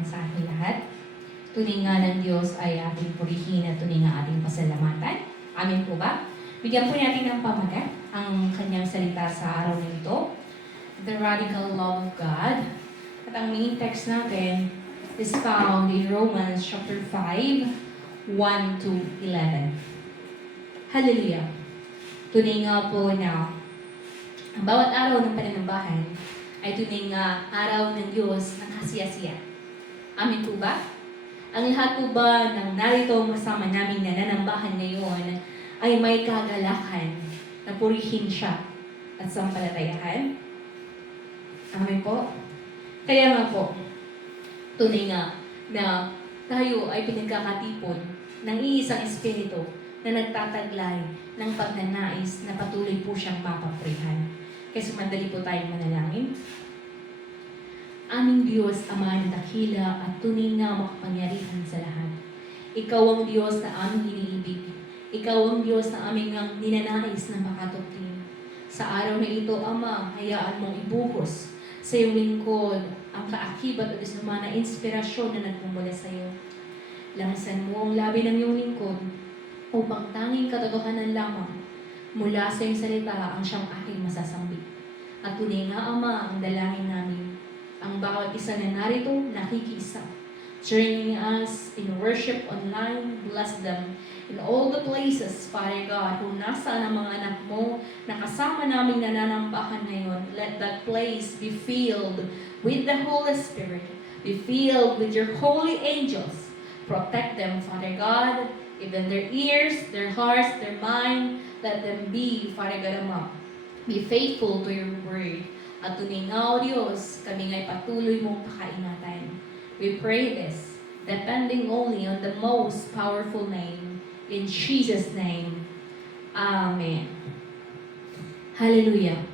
mensahe lahat. Tunay nga ng Diyos ay ating purihin at tunay nga ating pasalamatan. Amin po ba? Bigyan po natin ng pamagat ang kanyang salita sa araw na ito. The Radical Love of God. At ang main text natin is found in Romans chapter 5, 1 to 11. Hallelujah! Tunay nga po na ang bawat araw ng pananambahan ay tunay nga araw ng Diyos ng kasiyasiya. Amin po ba? Ang lahat po ba ng narito kasama namin na nanambahan ngayon ay may kagalakan na purihin siya at sampalatayahan? Amin po? Kaya nga po, tunay nga na tayo ay pinagkakatipon ng iisang espiritu na nagtataglay ng pagnanais na patuloy po siyang mapapurihan. Kaya sumandali po tayong manalangin. Aming Diyos, Ama na dakila at tunay na makapangyarihan sa lahat. Ikaw ang Diyos na aming iniibig. Ikaw ang Diyos na aming ninanais na makatupin. Sa araw na ito, Ama, hayaan mong ibuhos sa iyong lingkod ang kaakibat at isama na inspirasyon na nagmumula sa iyo. Langsan mo ang labi ng iyong lingkod upang tanging katotohanan lamang mula sa iyong salita ang siyang aking masasambi. At tunay nga, Ama, ang dalangin namin. Ang bawat isa na narito, nakikiisa. Joining us in worship online, bless them in all the places, Father God, kung nasaan ang mga anak mo na kasama namin nananambahan ngayon. Let that place be filled with the Holy Spirit. Be filled with your holy angels. Protect them, Father God, even their ears, their hearts, their mind. Let them be, Father God, Ama. Be faithful to your word. At tunay nga, O Diyos, kami nga'y patuloy mong pakaingatan. We pray this, depending only on the most powerful name. In Jesus' name, Amen. Hallelujah.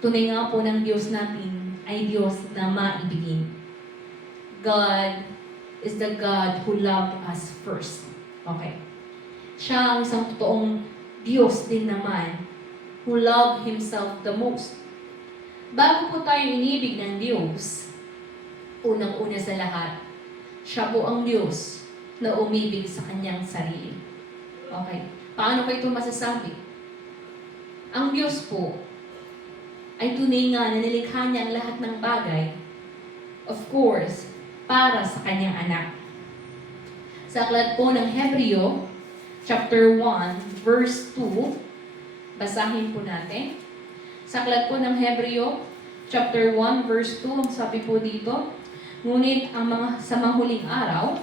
Tunay nga po ng Diyos natin ay Diyos na maibigin. God is the God who loved us first. Okay. Siya ang isang totoong Diyos din naman who loved Himself the most. Bago po tayo inibig ng Diyos, unang-una sa lahat, siya po ang Diyos na umibig sa Kanyang sarili. Okay. Paano ko ito masasabi? Ang Diyos po ay tunay nga na nilikha niya ang lahat ng bagay, of course, para sa Kanyang anak. Sa aklat po ng Hebreo, chapter 1, verse 2, basahin po natin. Sa aklat po ng Hebreo, chapter 1, verse 2, ang sabi po dito, ngunit sa mahuling araw,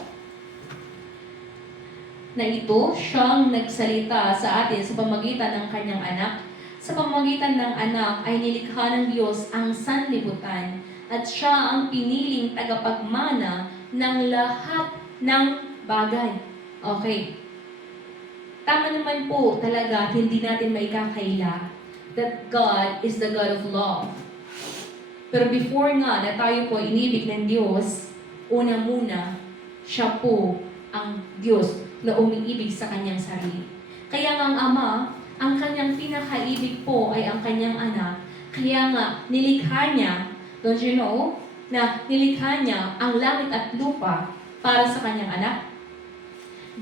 na ito, siyang nagsalita sa atin sa pamagitan ng kanyang anak. Sa pamagitan ng anak ay nilikha ng Diyos ang sanlibutan at siya ang piniling tagapagmana ng lahat ng bagay. Okay. Tama naman po talaga, hindi natin maikakaila that God is the God of love. Pero before nga na tayo po inibig ng Diyos, una muna, siya po ang Diyos na umiibig sa kanyang sarili. Kaya nga ang Ama, ang kanyang pinakaibig po ay ang kanyang anak. Kaya nga, nilikha niya, don't you know, na nilikha niya ang langit at lupa para sa kanyang anak.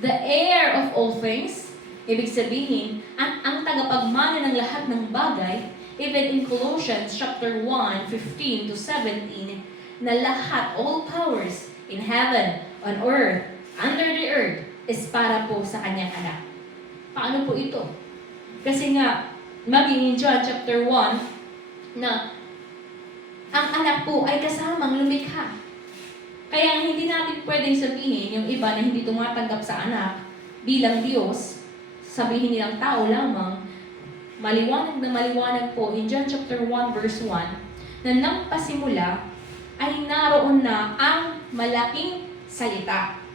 The heir of all things, ibig sabihin, ang tagapagmana ng lahat ng bagay, even in Colossians chapter 1, 15 to 17, na lahat, all powers in heaven, on earth, under the earth, is para po sa kanyang anak. Paano po ito? Kasi nga, maging in John chapter 1, na ang anak po ay kasamang lumikha. Kaya hindi natin pwedeng sabihin yung iba na hindi tumatanggap sa anak bilang Diyos, sabihin nilang tao lamang, maliwanag na maliwanag po in John chapter 1 verse 1, na nang pasimula ay naroon na ang malaking salita.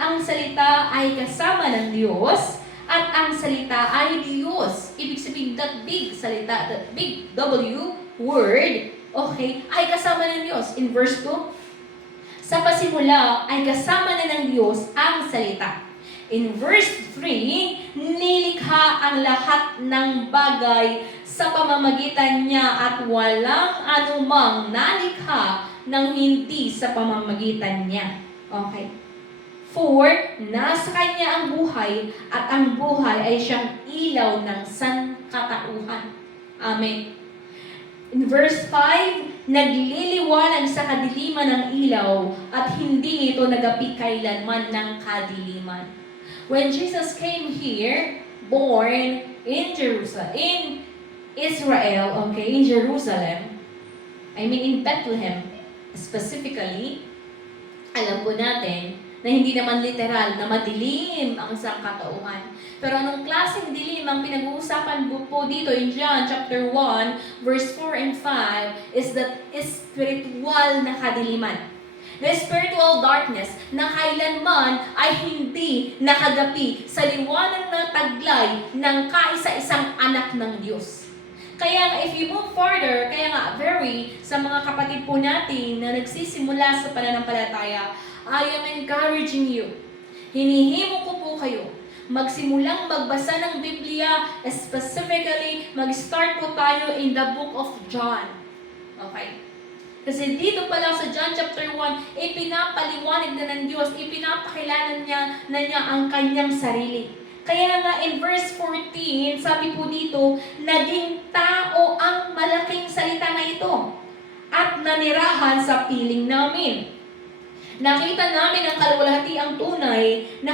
Ang salita ay kasama ng Diyos at ang salita ay Diyos. Ibig sabihin that big salita, that big W word, okay, ay kasama ng Diyos. In verse 2, sa pasimula ay kasama na ng Diyos ang salita. In verse 3, nilikha ang lahat ng bagay sa pamamagitan niya at walang anumang nalikha ng hindi sa pamamagitan niya. Okay? For, nasa Kanya ang buhay, at ang buhay ay siyang ilaw ng sangkatauhan. Amen. In verse 5, nagliliwanag sa kadiliman ng ilaw, at hindi ito nagapi kailanman ng kadiliman. When Jesus came here, born in Israel, okay, in Jerusalem, in Bethlehem, specifically, alam po natin na hindi naman literal na madilim ang sangkatauhan. Pero anong klaseng dilim ang pinag-uusapan po dito in John chapter 1, verse 4 and 5 is that spiritual na kadiliman. The spiritual darkness na kailanman ay hindi nakagapi sa liwanag ng taglay ng kaisa-isang anak ng Diyos. Kaya nga, if you move further, sa mga kapatid po natin na nagsisimula sa pananampalataya, I am encouraging you. Hinihimo ko po kayo. Magsimulang magbasa ng Biblia, specifically, mag-start po tayo in the book of John. Okay? Kasi dito pa lang sa John chapter 1, ipinapaliwanag na ng Diyos, ipinapakilala niya ang kanyang sarili. Kaya nga in verse 14, sabi po dito, naging tao ang malaking salita na ito at nanirahan sa piling namin. Nakita namin ang kaluwalhatiang tunay na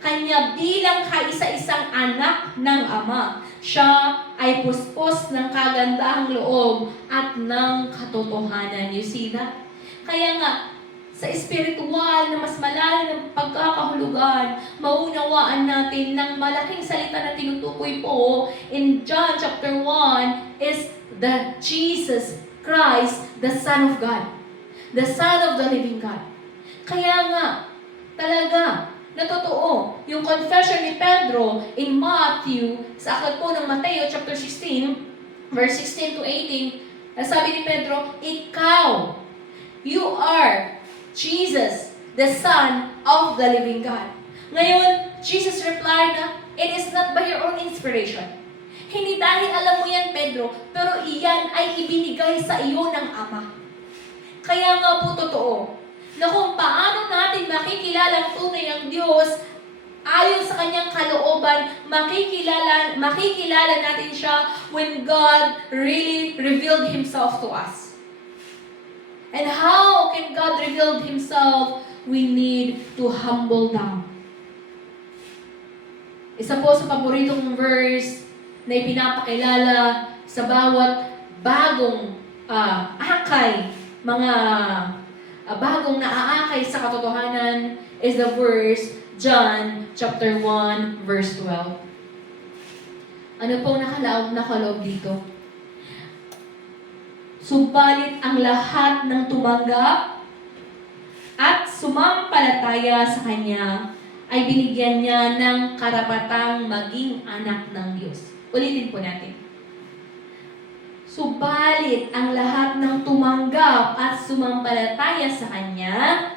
kanya bilang kaisa-isang anak ng Ama. Siya ay puspos ng kagandahang loob at ng katotohanan. You see that? Kaya nga, sa espiritual na mas malalim ng pagkakahulugan, maunawaan natin ng malaking salita na tinutukoy po in John chapter 1 is the Jesus Christ, the Son of God. The Son of the living God. Kaya nga, talaga, na totoo, yung confession ni Pedro in Matthew, sa aklat po ng Mateo chapter 16, verse 16 to 18, sabi ni Pedro, ikaw, you are Jesus, the Son of the living God. Ngayon, Jesus replied na, it is not by your own inspiration. Hindi dahil alam mo yan, Pedro, pero iyan ay ibinigay sa iyo ng Ama. Kaya nga po totoo, na kung paano natin makikilala ang tunay ang Diyos, ayon sa kanyang kalooban, makikilala natin siya when God really revealed Himself to us. And how can God reveal Himself? We need to humble down. Isa po sa paboritong verse na ipinapakilala sa bawat bagong akay, mga bagong naaakay sa katotohanan is the verse John chapter 1 verse 12. Ano pong nakalaog dito? Subalit ang lahat ng tumanggap at sumampalataya sa Kanya ay binigyan niya ng karapatang maging anak ng Diyos. Ulitin po natin. Subalit ang lahat ng tumanggap at sumampalataya sa Kanya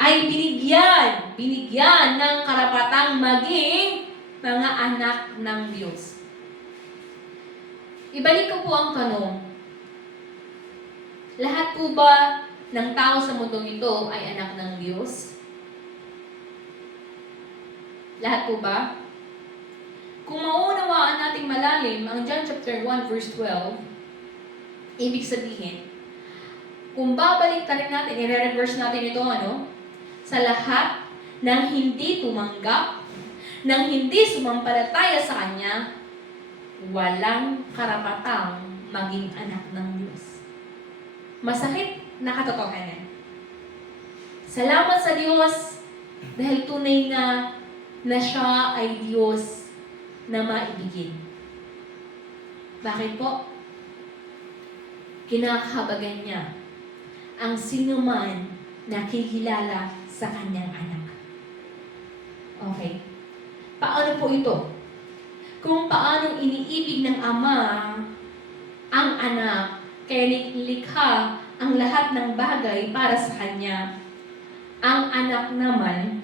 ay binigyan ng karapatang maging mga anak ng Diyos. Ibalik ko po ang tanong. Lahat po ba ng tao sa mundong ito ay anak ng Diyos? Lahat po ba? Kung maunawaan nating malalim ang John chapter 1 verse 12, ibig sabihin, kung babalik rin natin, i-reverse natin ito, sa lahat ng hindi tumanggap, ng hindi sumampalataya sa Kanya, walang karapatang maging anak ng Diyos. Masakit na katotohanan. Salamat sa Diyos dahil tunay na siya ay Diyos na maibigin. Bakit po? Kinakahabagan niya ang sinuman na kikilala sa kanyang anak. Okay. Paano po ito? Kung paano iniibig ng Ama ang anak, kaya nilikha ang lahat ng bagay para sa kanya. Ang anak naman,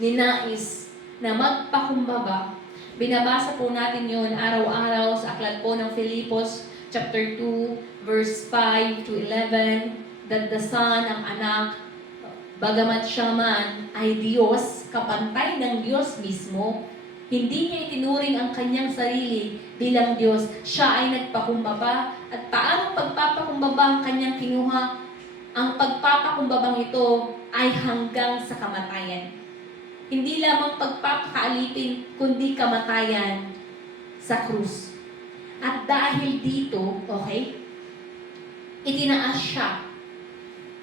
ninais na magpakumbaba. Binabasa po natin yun araw-araw sa aklat po ng Filipos chapter 2, verse 5 to 11, that the Son, ang anak, bagamat siya man ay Diyos, kapantay ng Diyos mismo, hindi niya itinuring ang kanyang sarili bilang Diyos. Siya ay nagpakumbaba. At paano pagpapakumbaba ang kanyang kinuha? Ang pagpapakumbabang ito ay hanggang sa kamatayan. Hindi lamang pagpapakaalipin, kundi kamatayan sa krus. At dahil dito, okay, itinaas siya,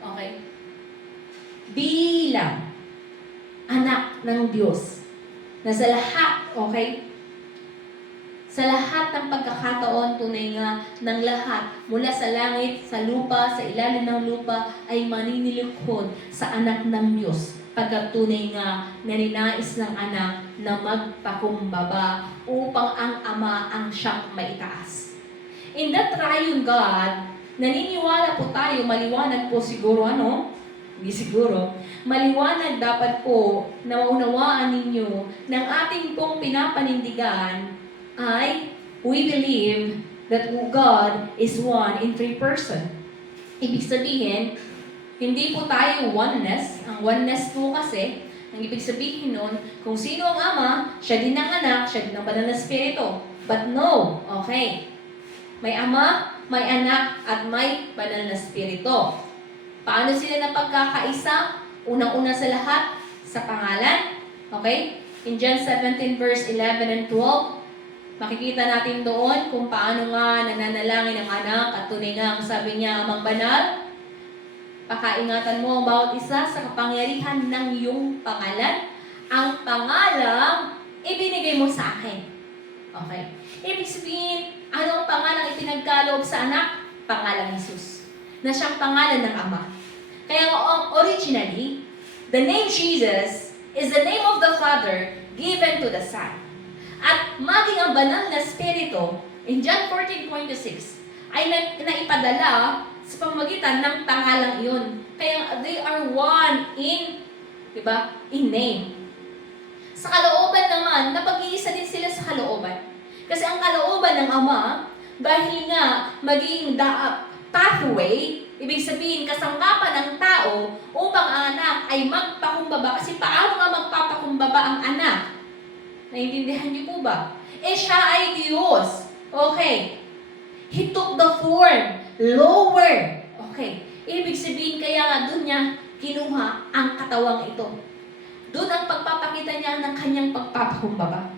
okay, bilang anak ng Diyos. Na sa lahat, okay, sa lahat ng pagkakataon, tunay nga ng lahat, mula sa langit, sa lupa, sa ilalim ng lupa, ay maninilukod sa anak ng Diyos. Pagkat tunay nga na ninais ng anak na magpakumbaba upang ang ama ang siyang maitaas. In that triune God, naniniwala po tayo, maliwanag po siguro, hindi siguro, maliwanag dapat po na maunawaan ninyo ng ating pong pinapanindigan ay we believe that God is one in three person. Ibig sabihin, hindi po tayo oneness. Ang oneness po kasi, ang ibig sabihin nun, kung sino ang ama, siya din ang anak, siya din ang banal na espiritu. But no, okay. May ama, may anak, at may banal na espiritu. Paano sila napagkakaisa? Unang-una sa lahat, sa pangalan. Okay? In John 17 verse 11 and 12, makikita natin doon kung paano nga nananalangin ang anak at tunay nga ang sabi niya, Amang Banal, pakaingatan mo ang bawat isa sa kapangyarihan ng iyong pangalan. Ang pangalang ibinigay mo sa akin. Okay? Ibig sabihin, ano ang pangalang ipinagkaloob sa anak? Pangalang Jesus. Na siyang pangalan ng Ama. Kaya originally, the name Jesus is the name of the Father given to the Son. At maging ang banal na Espiritu, in John 14:26, ay naipadala sa pamamagitan ng pangalang iyon. Kaya they are one in, diba, in name. Sa kalooban naman, napag-iisa din sila sa kalooban. Kasi ang kalooban ng Ama, dahil nga maging pathway, ibig sabihin kasangkapan ng tao upang ang anak ay magpakumbaba. Kasi paano nga magpapakumbaba ang anak? Naintindihan niyo po ba? Siya ay Diyos. Okay. He took the form lower. Okay. Ibig sabihin kaya nga doon niya kinuha ang katawang ito. Doon ang pagpapakita niya ng kanyang pagpapakumbaba.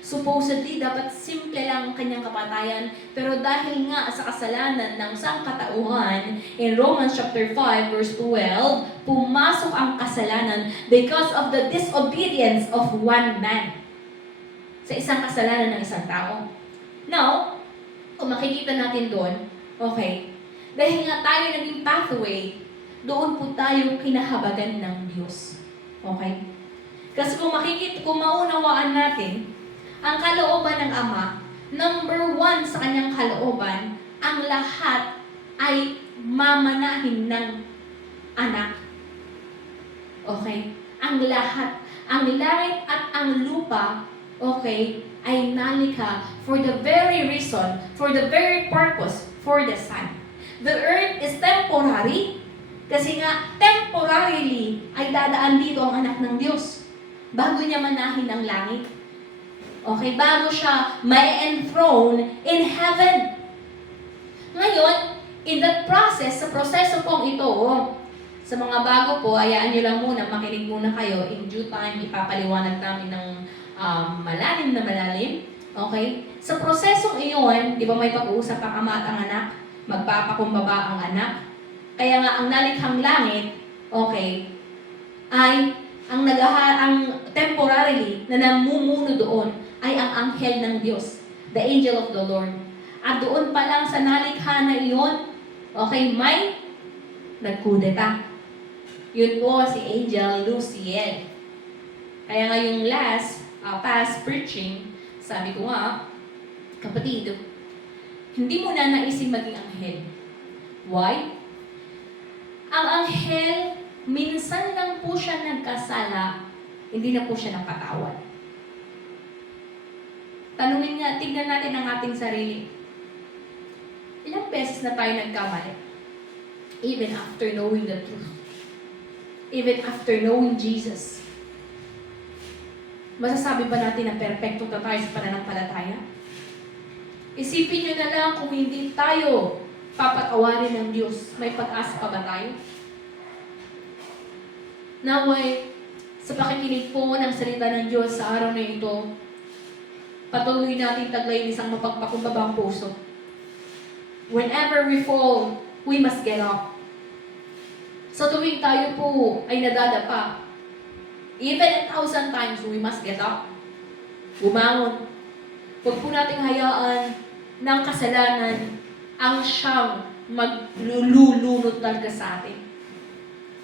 Supposedly, dapat simple lang ang kanyang kamatayan. Pero dahil nga sa kasalanan ng sangkatauhan, in Romans chapter 5 verse 12, pumasok ang kasalanan because of the disobedience of one man. Sa isang kasalanan ng isang tao. Now, kung makikita natin doon, okay, dahil nga tayo naging pathway, doon po tayo kinahabagan ng Diyos. Okay? Kasi kung maunawaan natin, ang kalooban ng Ama, number one sa kanyang kalooban, ang lahat ay mamanahin ng anak. Okay? Ang lahat, ang langit at ang lupa, okay, ay nalikha for the very reason, for the very purpose, for the Son. The earth is temporary, kasi nga, temporarily, ay dadaan dito ang anak ng Diyos. Bago niya manahin ang langit. Okay, bago siya may enthrone in heaven. Ngayon, in that process, sa proseso pong ito, sa mga bago po, ayaan nyo lang muna, makinig muna kayo. In due time, ipapaliwanag namin ng malalim na malalim. Okay? Sa prosesong iyon, di ba may pag-uusap ang ama at ang anak? Magpapakumbaba ang anak. Kaya nga, ang nalikhang langit, okay, ay ang temporarily na namumuno doon ay ang anghel ng Diyos, the angel of the Lord. At doon pa lang sa nalikha na iyon, okay, may nagkudeta. Yun po si Angel Luciel. Kaya nga yung past preaching, sabi ko nga, kapatid, hindi mo na naisip maging anghel. Why? Ang anghel, minsan lang po siya nagkasala, hindi na po siya napatawad. Tignan natin ang ating sarili. Ilang beses na tayo nagkamali? Even after knowing the truth. Even after knowing Jesus. Masasabi ba natin na perfecto na tayo sa pananampalataya? Isipin nyo na lang kung hindi tayo papatawarin ng Diyos, may pag-asa pa ba tayo? Naway, sa pakikinig po ng salita ng Diyos sa araw na ito, patuloy natin taglayin isang mapagpakumbabang puso. Whenever we fall, we must get up. Sa tuwing tayo po ay nadadapa, even 1,000 times, we must get up. Bumangon. Huwag po nating hayaan ng kasalanan ang siyang maglulunod talaga sa atin.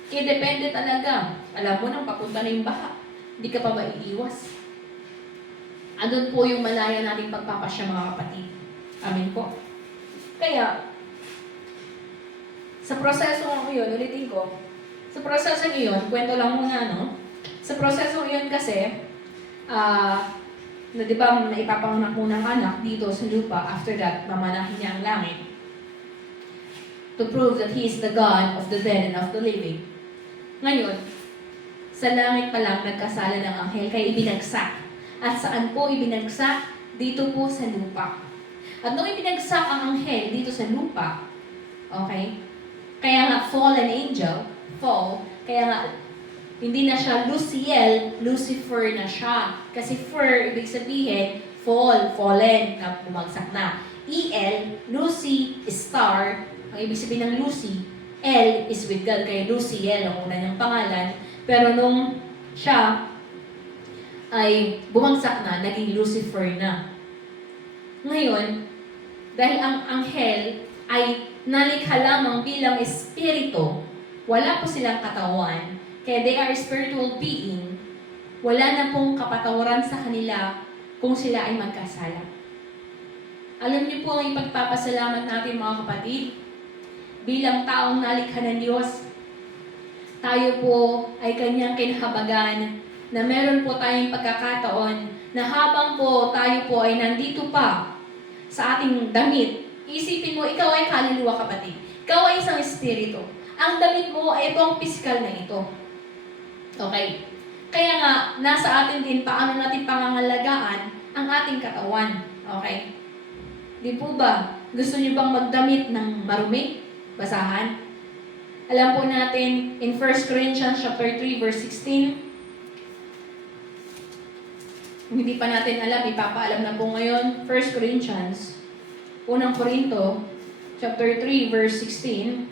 Kaya depende talaga. Alam mo nang papunta na yung baha. Hindi ka pa maiiwas. Andun po yung malaya nating pagpapasya mga kapatid. Amen po. Kaya, sa proseso ng iyon, ulitin ko, sa proseso ng iyon, kwento lang muna, no? Sa proseso ng iyon kasi, na di ba naipapanganak muna ng anak dito sa lupa, after that, mamanahin niya ang langit. To prove that He is the God of the dead and of the living. Ngayon, sa langit pa lang nagkasala ng anghel, kaya ibinagsak. At saan po ibinagsak? Dito po sa lupa. At nung ibinagsak ang anghel dito sa lupa, okay? Kaya nga fallen angel, kaya nga hindi na siya Luciel, Lucifer na siya. Kasi ibig sabihin, fallen, na bumagsak na. E-L, Lucy, star, ang ibig sabihin ng Lucy, L is with God, kaya Luciel ang una niyang pangalan. Pero nung siya ay bumagsak na, naging Lucifer na. Ngayon, dahil ang anghel ay nalikha lamang bilang espiritu, wala po silang katawan, kaya they are spiritual being, wala na pong kapatawaran sa kanila kung sila ay magkasala. Alam niyo po ang ipagpapasalamat natin mga kapatid, bilang taong nalikha ng Diyos, tayo po ay kanyang kinahabagan na meron po tayong pagkakataon na habang po tayo po ay nandito pa sa ating damit, isipin mo, ikaw ay kaluluwa kapatid. Ikaw ay isang espiritu. Ang damit mo ay itong pisikal na ito. Okay? Kaya nga, nasa atin din paano natin pangangalagaan ang ating katawan. Okay? Di po ba? Gusto niyo bang magdamit ng marumi? Basahan. Alam po natin in 1 Corinthians chapter 3 verse 16. Kung hindi pa natin alam, ipapaalam na po ngayon. 1 Corinthians, unang Korinto, chapter 3 verse 16.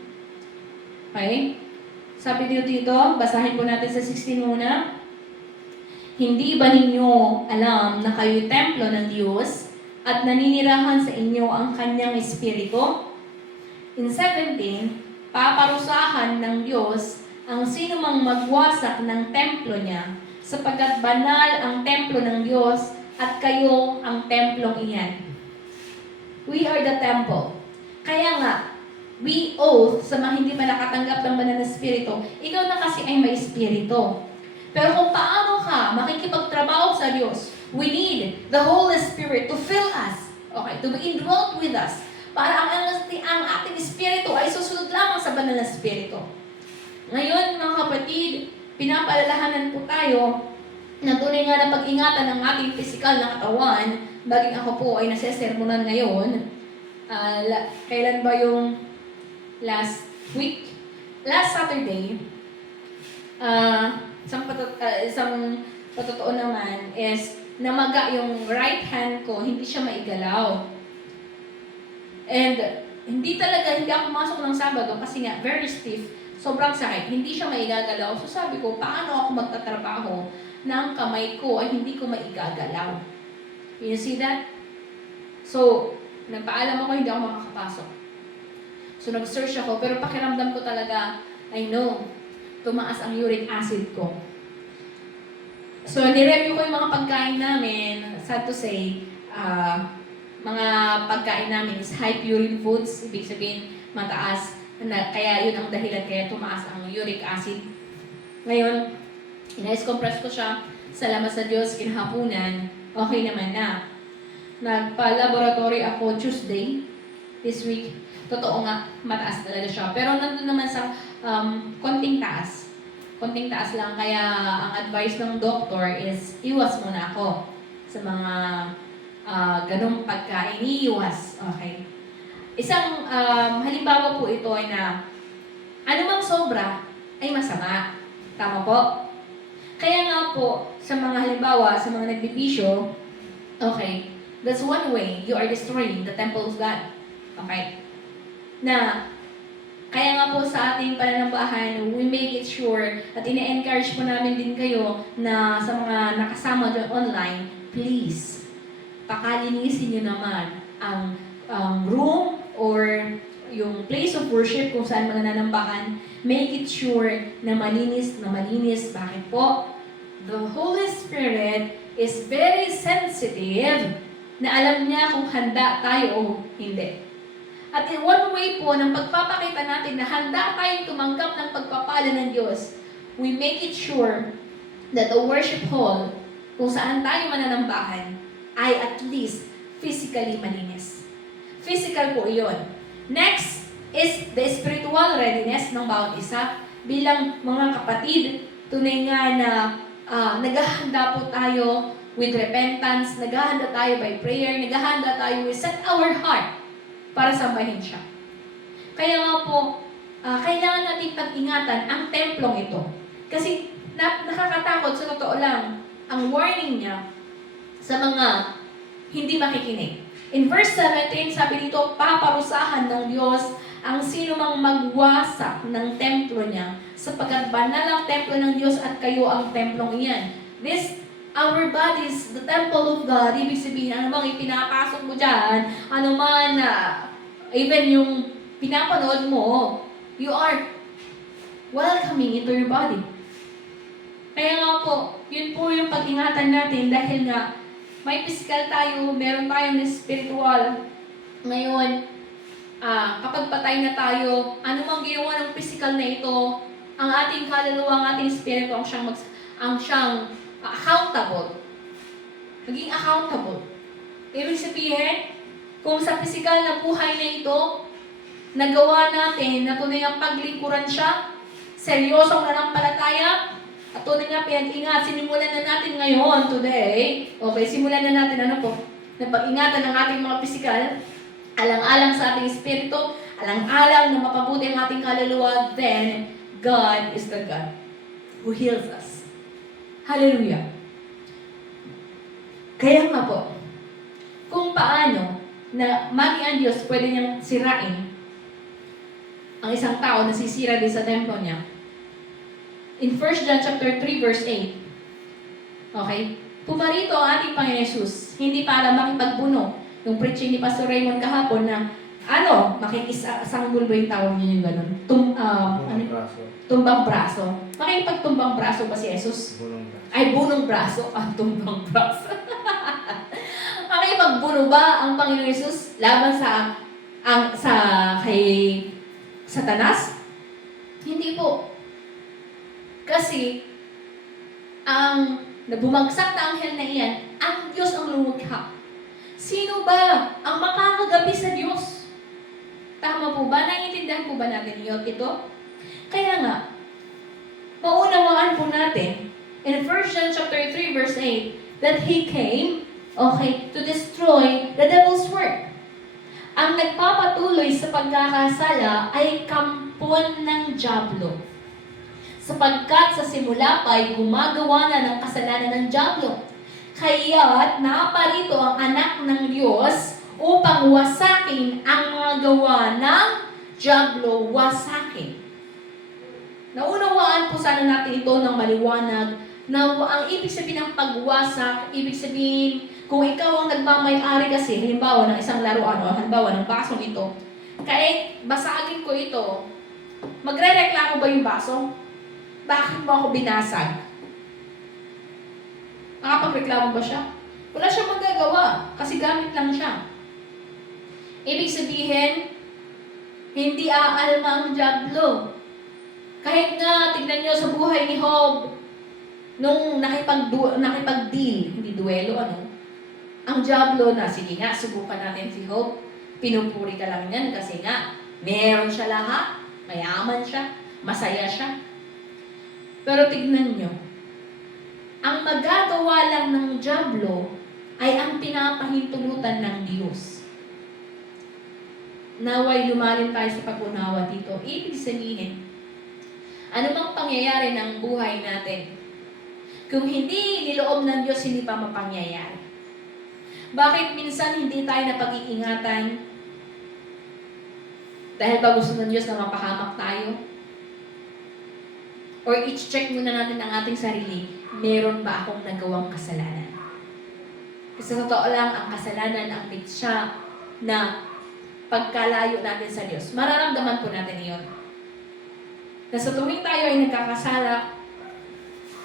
Okay? Sabi dito, basahin po natin sa 16 muna. Hindi ba ninyo alam na kayo'y templo ng Diyos at naninirahan sa inyo ang kanyang espiritu? In 17, paparusahan ng Diyos ang sino mang magwasak ng templo niya, sapagkat banal ang templo ng Diyos at kayo ang templong iyan. We are the temple. Kaya nga, we oath sa mga hindi pa nakatanggap ng banal na espiritu, ikaw na kasi ay may espiritu. Pero kung paano ka makikipagtrabaho sa Diyos, we need the Holy Spirit to fill us, okay, to be indwelt with us, para ang ating espiritu ay susunod lamang sa banal na espiritu. Ngayon, mga kapatid, pinapaalalahanan po tayo na tunay nga na pag-ingatan ng ating physical na katawan, baging ako po ay nasesermonan ngayon. Kailan ba yung last week? Last Saturday, isang patotoo naman is namaga yung right hand ko, hindi siya maigalaw. And hindi ako masok ng Sabado kasi nga very stiff, sobrang sakit, hindi siya maigagalaw. So sabi ko, paano ako magtatrabaho na ang kamay ko ay hindi ko maigagalaw? You see that? So, nagpaalam ako, hindi ako makakapasok. So nag-search ako, pero pakiramdam ko talaga, I know, tumaas ang uric acid ko. So, nireview ko yung mga pagkain namin, sad to say, mga pagkain namin is high purine foods, ibig sabihin mataas, kaya yun ang dahilan kaya tumaas ang uric acid. Ngayon, in-ice compress ko siya, salamat sa Diyos, kinahapunan, okay naman na. Nagpa-laboratory ako Tuesday, this week. Totoo nga, mataas talaga siya. Pero nandun naman sa konting taas. Konting taas lang. Kaya ang advice ng doktor is, iwas muna ako sa mga ganong pagkain. Iiwas. Okay. Isang halimbawa po ito ay na anumang sobra ay masama. Tama po? Kaya nga po, sa mga halimbawa, sa mga nagbibisyo, okay, that's one way you are destroying the temple of God. Okay? Na, kaya nga po sa ating pananambahan, we make it sure at ine-encourage po namin din kayo na sa mga nakasama dyan online, please, pakalinisin nyo naman ang room or yung place of worship kung saan mga nanambahan. Make it sure na malinis na malinis. Bakit po? The Holy Spirit is very sensitive na alam niya kung handa tayo o hindi. At in one way po, ng pagpapakita natin na handa tayong tumanggap ng pagpapala ng Diyos, we make it sure that the worship hall, kung saan tayo mananambahan, ay at least physically malinis. Physical po iyon. Next is the spiritual readiness ng bawat isa. Bilang mga kapatid, tunay nga na naghahanda po tayo with repentance, naghahanda tayo by prayer, naghahanda tayo with set our heart para sambahin siya. Kaya nga po, kailangan natin pag-ingatan ang templong ito. Kasi nakakatakot sa totoo lang ang warning niya sa mga hindi makikinig. In verse 17, sabi dito, paparusahan ng Diyos ang sino mang magwasak ng templo niya, sapagkat banal ang templo ng Diyos at kayo ang templong iyan. Our bodies, the temple of God, ibig sabihin, ano bang ipinapasok mo dyan, ano man, even yung pinapanood mo, you are welcoming into your body. Kaya nga po, yun po yung pag-ingatan natin dahil nga, may physical tayo, meron tayong spiritual. Ngayon, kapag patay na tayo, ano mang ginawa ng physical na ito, ang ating kaluluwa, ang ating spirito, ang siyang accountable. Maging accountable. Ibig sabihin, kung sa physical na buhay na ito, nagawa natin na tunay ang paglingkuran siya, seryosong nanampalataya, at tunay nga pinag-ingat, sinimulan na natin ngayon, today, okay, simulan na natin, na pag-ingatan ng ating mga physical, alang-alang sa ating espiritu, alang-alang na mapabuti ang ating kaluluwa, then, God is the God who heals us. Hallelujah. Kaya nga po, kung paano na maging ang Diyos pwede niyang sirain ang isang tao na sisira din sa templo niya. In 1 John chapter 3 verse 8. Okay? Pumarito ang ating Panginoon Jesus, hindi para makipagbuno. Yung preaching ni Pastor Raymond kahapon na makikisanggol ba yung tawag niyo yung gano'n? Tumbang braso. Makikipagtumbang braso ba si Jesus? Bunong braso. Ay, bunong braso. Tumbang braso. Makikipagbuno ba ang Panginoon Jesus laban sa kay Satanas? Hindi po. Kasi, ang nabumagsak na anghel na iyan, ang Diyos ang lumikha. Sino ba ang makakagabi sa Diyos? Tama po ba? Naiintindihan po ba natin ito? Kaya nga, maunawaan po natin in 1 John chapter 3 verse 8 that He came, to destroy the devil's work. Ang nagpapatuloy sa pagkakasala ay kampon ng dyablo. Sapagkat sa simula pa ay gumagawa na ng kasalanan ng dyablo. Kaya't naparito ang anak ng Diyos upang wasakin ang mga gawa ng dyablo, wasakin. Naunawaan po sana natin ito ng maliwanag na ang ibig sabihin ng pagwasak, ibig sabihin kung ikaw ang nagmamay-ari kasi, halimbawa ng isang laruan o halimbawa ng basong ito, kahit basagin ko ito, magre-reklamo ba yung baso? Bakit mo ako binasag? Makapagreklamo ba siya? Wala siyang magagawa kasi gamit lang siya. Ibig sabihin, hindi aalma ang dyablo. Kahit nga, tignan nyo sa buhay ni Job, nung nakipag-deal, hindi duelo, ang dyablo na, sige nga, subukan natin si Job. Pinupuri ka lang yan kasi nga, meron siya lahat, mayaman siya, masaya siya. Pero tignan nyo, ang magagawa lang ng dyablo ay ang pinapahintulutan ng Diyos. Naway lumalim tayo sa pag-unawa dito. Ibig sabihin, ano mang pangyayari ng buhay natin, kung hindi niloob ng Diyos, hindi pa mapangyayari. Bakit minsan hindi tayo napag-iingatan? Dahil ba gusto ng Diyos na mapahamak tayo? Or i-check muna natin ang ating sarili, meron ba akong nagawang kasalanan? Kasi sa totoo lang, ang kasalanan ang pitsa na pagkalayo natin sa Diyos. Mararamdaman po natin iyon. Na sa tuwing tayo ay nagkakasala,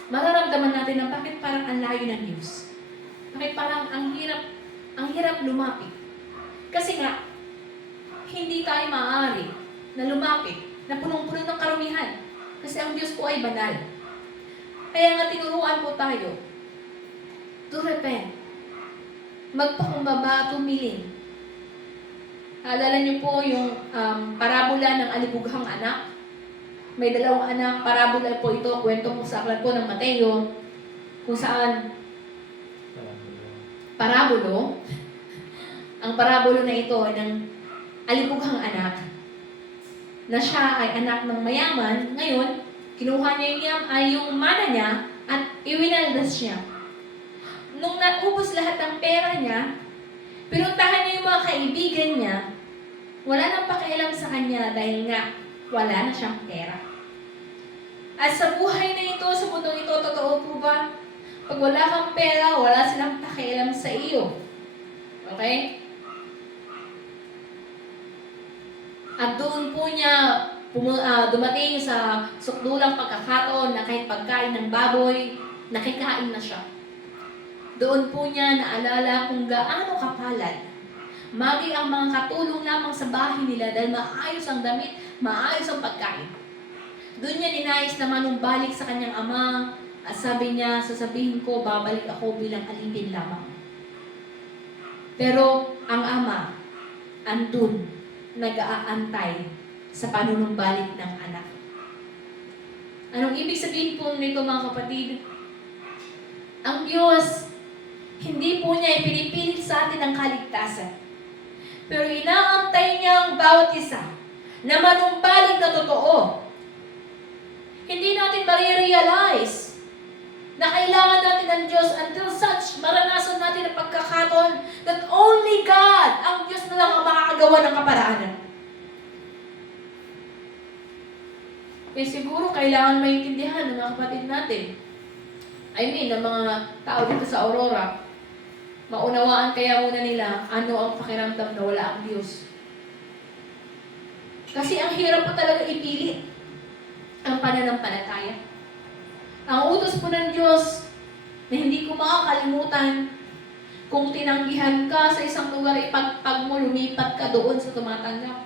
mararamdaman natin na bakit parang ang layo ng Diyos. Bakit parang ang hirap lumapit. Kasi nga, hindi tayo maaari na lumapit, na punong-puno ng karumihan. Kasi ang Diyos po ay banal. Kaya nga tinuruan po tayo to repent. Magpakumbaba at umiling. Alala niyo po yung parabola ng alibughang anak. May dalawang anak, parabola po ito, kwento po sa aklat po ng Mateo, kung saan parabolo, ang parabolo na ito ay ng alibughang anak, na siya ay anak ng mayaman. Ngayon, kinuha niya yung mana niya at iwinaldas siya. Nung naubos lahat ng pera niya, pinuntahan niya yung mga kaibigan niya, wala nang pakialam sa kanya dahil nga wala na siyang pera. At sa buhay na ito, sa mundong ito, totoo po ba? Pag wala kang pera, wala silang pakialam sa iyo. Okay? At doon po niya dumating sa sukdulang pagkakataon na kahit pagkain ng baboy, nakikain na siya. Doon po niya naalala kung gaano kapalad maging ang mga katulong lamang sa bahay nila dahil maayos ang damit, maayos ang pagkain. Doon niya ninais na manumbalik sa kanyang ama at sabi niya, sasabihin ko, babalik ako bilang alipin lamang. Pero ang ama, andun, nag-aantay sa panunumbalik ng anak. Anong ibig sabihin po nito mga kapatid? Ang Diyos, hindi po niya ipinipilit sa atin ang kaligtasan. Pero inaantay niya ang bawat isa na manumbalik na totoo. Hindi natin marirealize na kailangan natin ng Diyos until such maranasan natin ang pagkakataon that only God, ang Diyos na lang ang makakagawa ng kaparaanan. Eh siguro kailangan maintindihan ng mga kapatid natin. Ng mga tao dito sa Aurora, maunawaan kaya muna nila ano ang pakiramdam na wala ang Diyos. Kasi ang hirap po talaga ipilit ang pananampalataya. Ang utos po ng Diyos na hindi ko makakalimutan kung tinanggihan ka sa isang lugar, ipagpag mo, lumipat ka doon sa tumatanggap.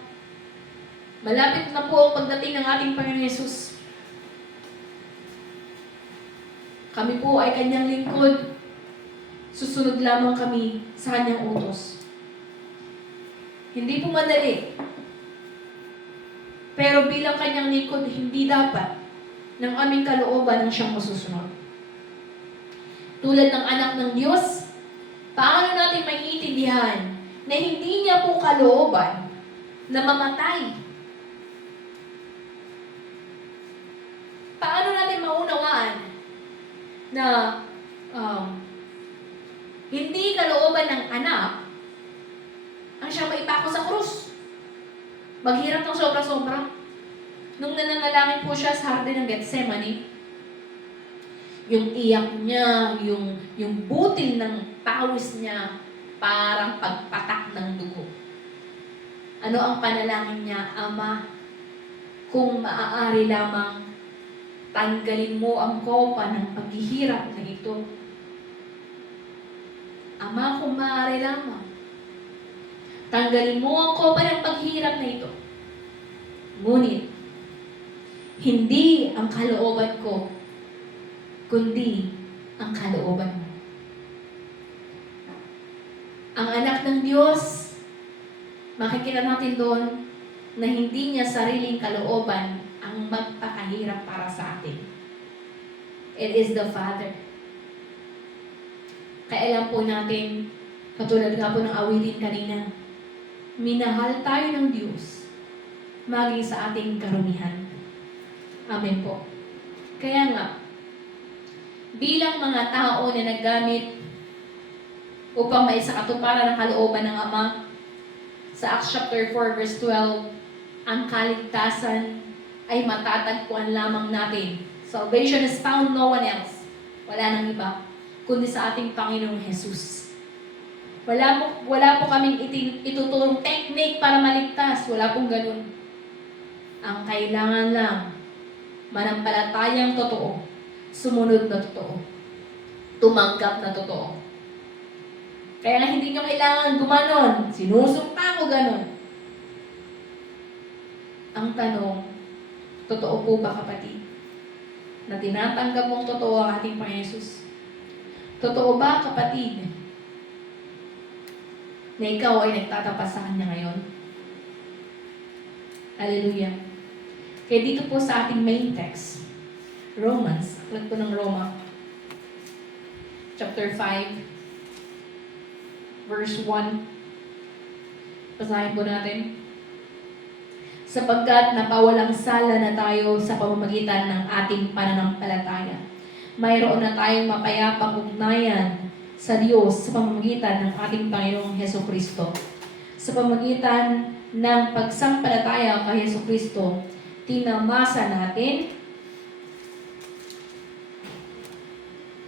Malapit na po ang pagdating ng ating Panginoon Yesus. Kami po ay kanyang lingkod. Susunod lamang kami sa kanyang utos. Hindi po madali. Pero bilang kanyang lingkod, hindi dapat ng aming kalooban ang siyang masusunod. Tulad ng anak ng Diyos, paano natin maiintindihan na hindi niya po kalooban na mamatay? Paano natin maunawaan na hindi kalooban ng anak ang siyang maipako sa krus? Maghirap ng sobra-sobra. Nung nananalangin po siya sa hardin ng Gethsemane, yung iyak niya, yung butil ng pawis niya, parang pagpatak ng dugo. Ano ang panalangin niya? Ama, kung maaari lamang, tanggalin mo ang kopa ng paghihirap na ito. Ama, kung maaari lamang, tanggalin mo ang kopa ng paghihirap na ito. Ngunit, hindi ang kalooban ko, kundi ang kalooban mo. Ang anak ng Diyos, Makikita natin doon na hindi niya sariling kalooban ang magpakahirap para sa atin. It is the Father. Kaya alam po natin, katulad nga po ng awitin kanina, minahal tayo ng Diyos maging sa ating karumihan. Amen po. Kaya nga, bilang mga tao na naggamit upang maisakatuparan ang kalooban ng Ama, sa Acts chapter 4 verse 12, ang kaligtasan ay matatagpuan lamang natin. Salvation is found no one else. Wala nang iba, kundi sa ating Panginoong Jesus. Wala po kaming ituturong technique para maligtas. Wala pong ganun. Ang kailangan lang, manampalatayang totoo, sumunod na totoo, tumanggap na totoo. Kaya nga hindi nyo kailangan gumanon. Sinusumpa ko ganon. Ang tanong, totoo po ba kapatid? Na tinatanggap mong totoo ang ating Panginoon Jesus? Totoo ba kapatid? Na ikaw ay nagtatapat sa Kanya ngayon? Hallelujah. Kaya dito po sa ating main text, Romans, aklat po ng Roma, chapter 5, verse 1. Basahin po natin. Sapagkat napawalang sala na tayo sa pamamagitan ng ating pananampalataya. Mayroon na tayong mapayapang ugnayan sa Diyos sa pamamagitan ng ating Panginoong Hesukristo. Sa pamamagitan ng pagsampalataya kay Hesukristo, tinamasa natin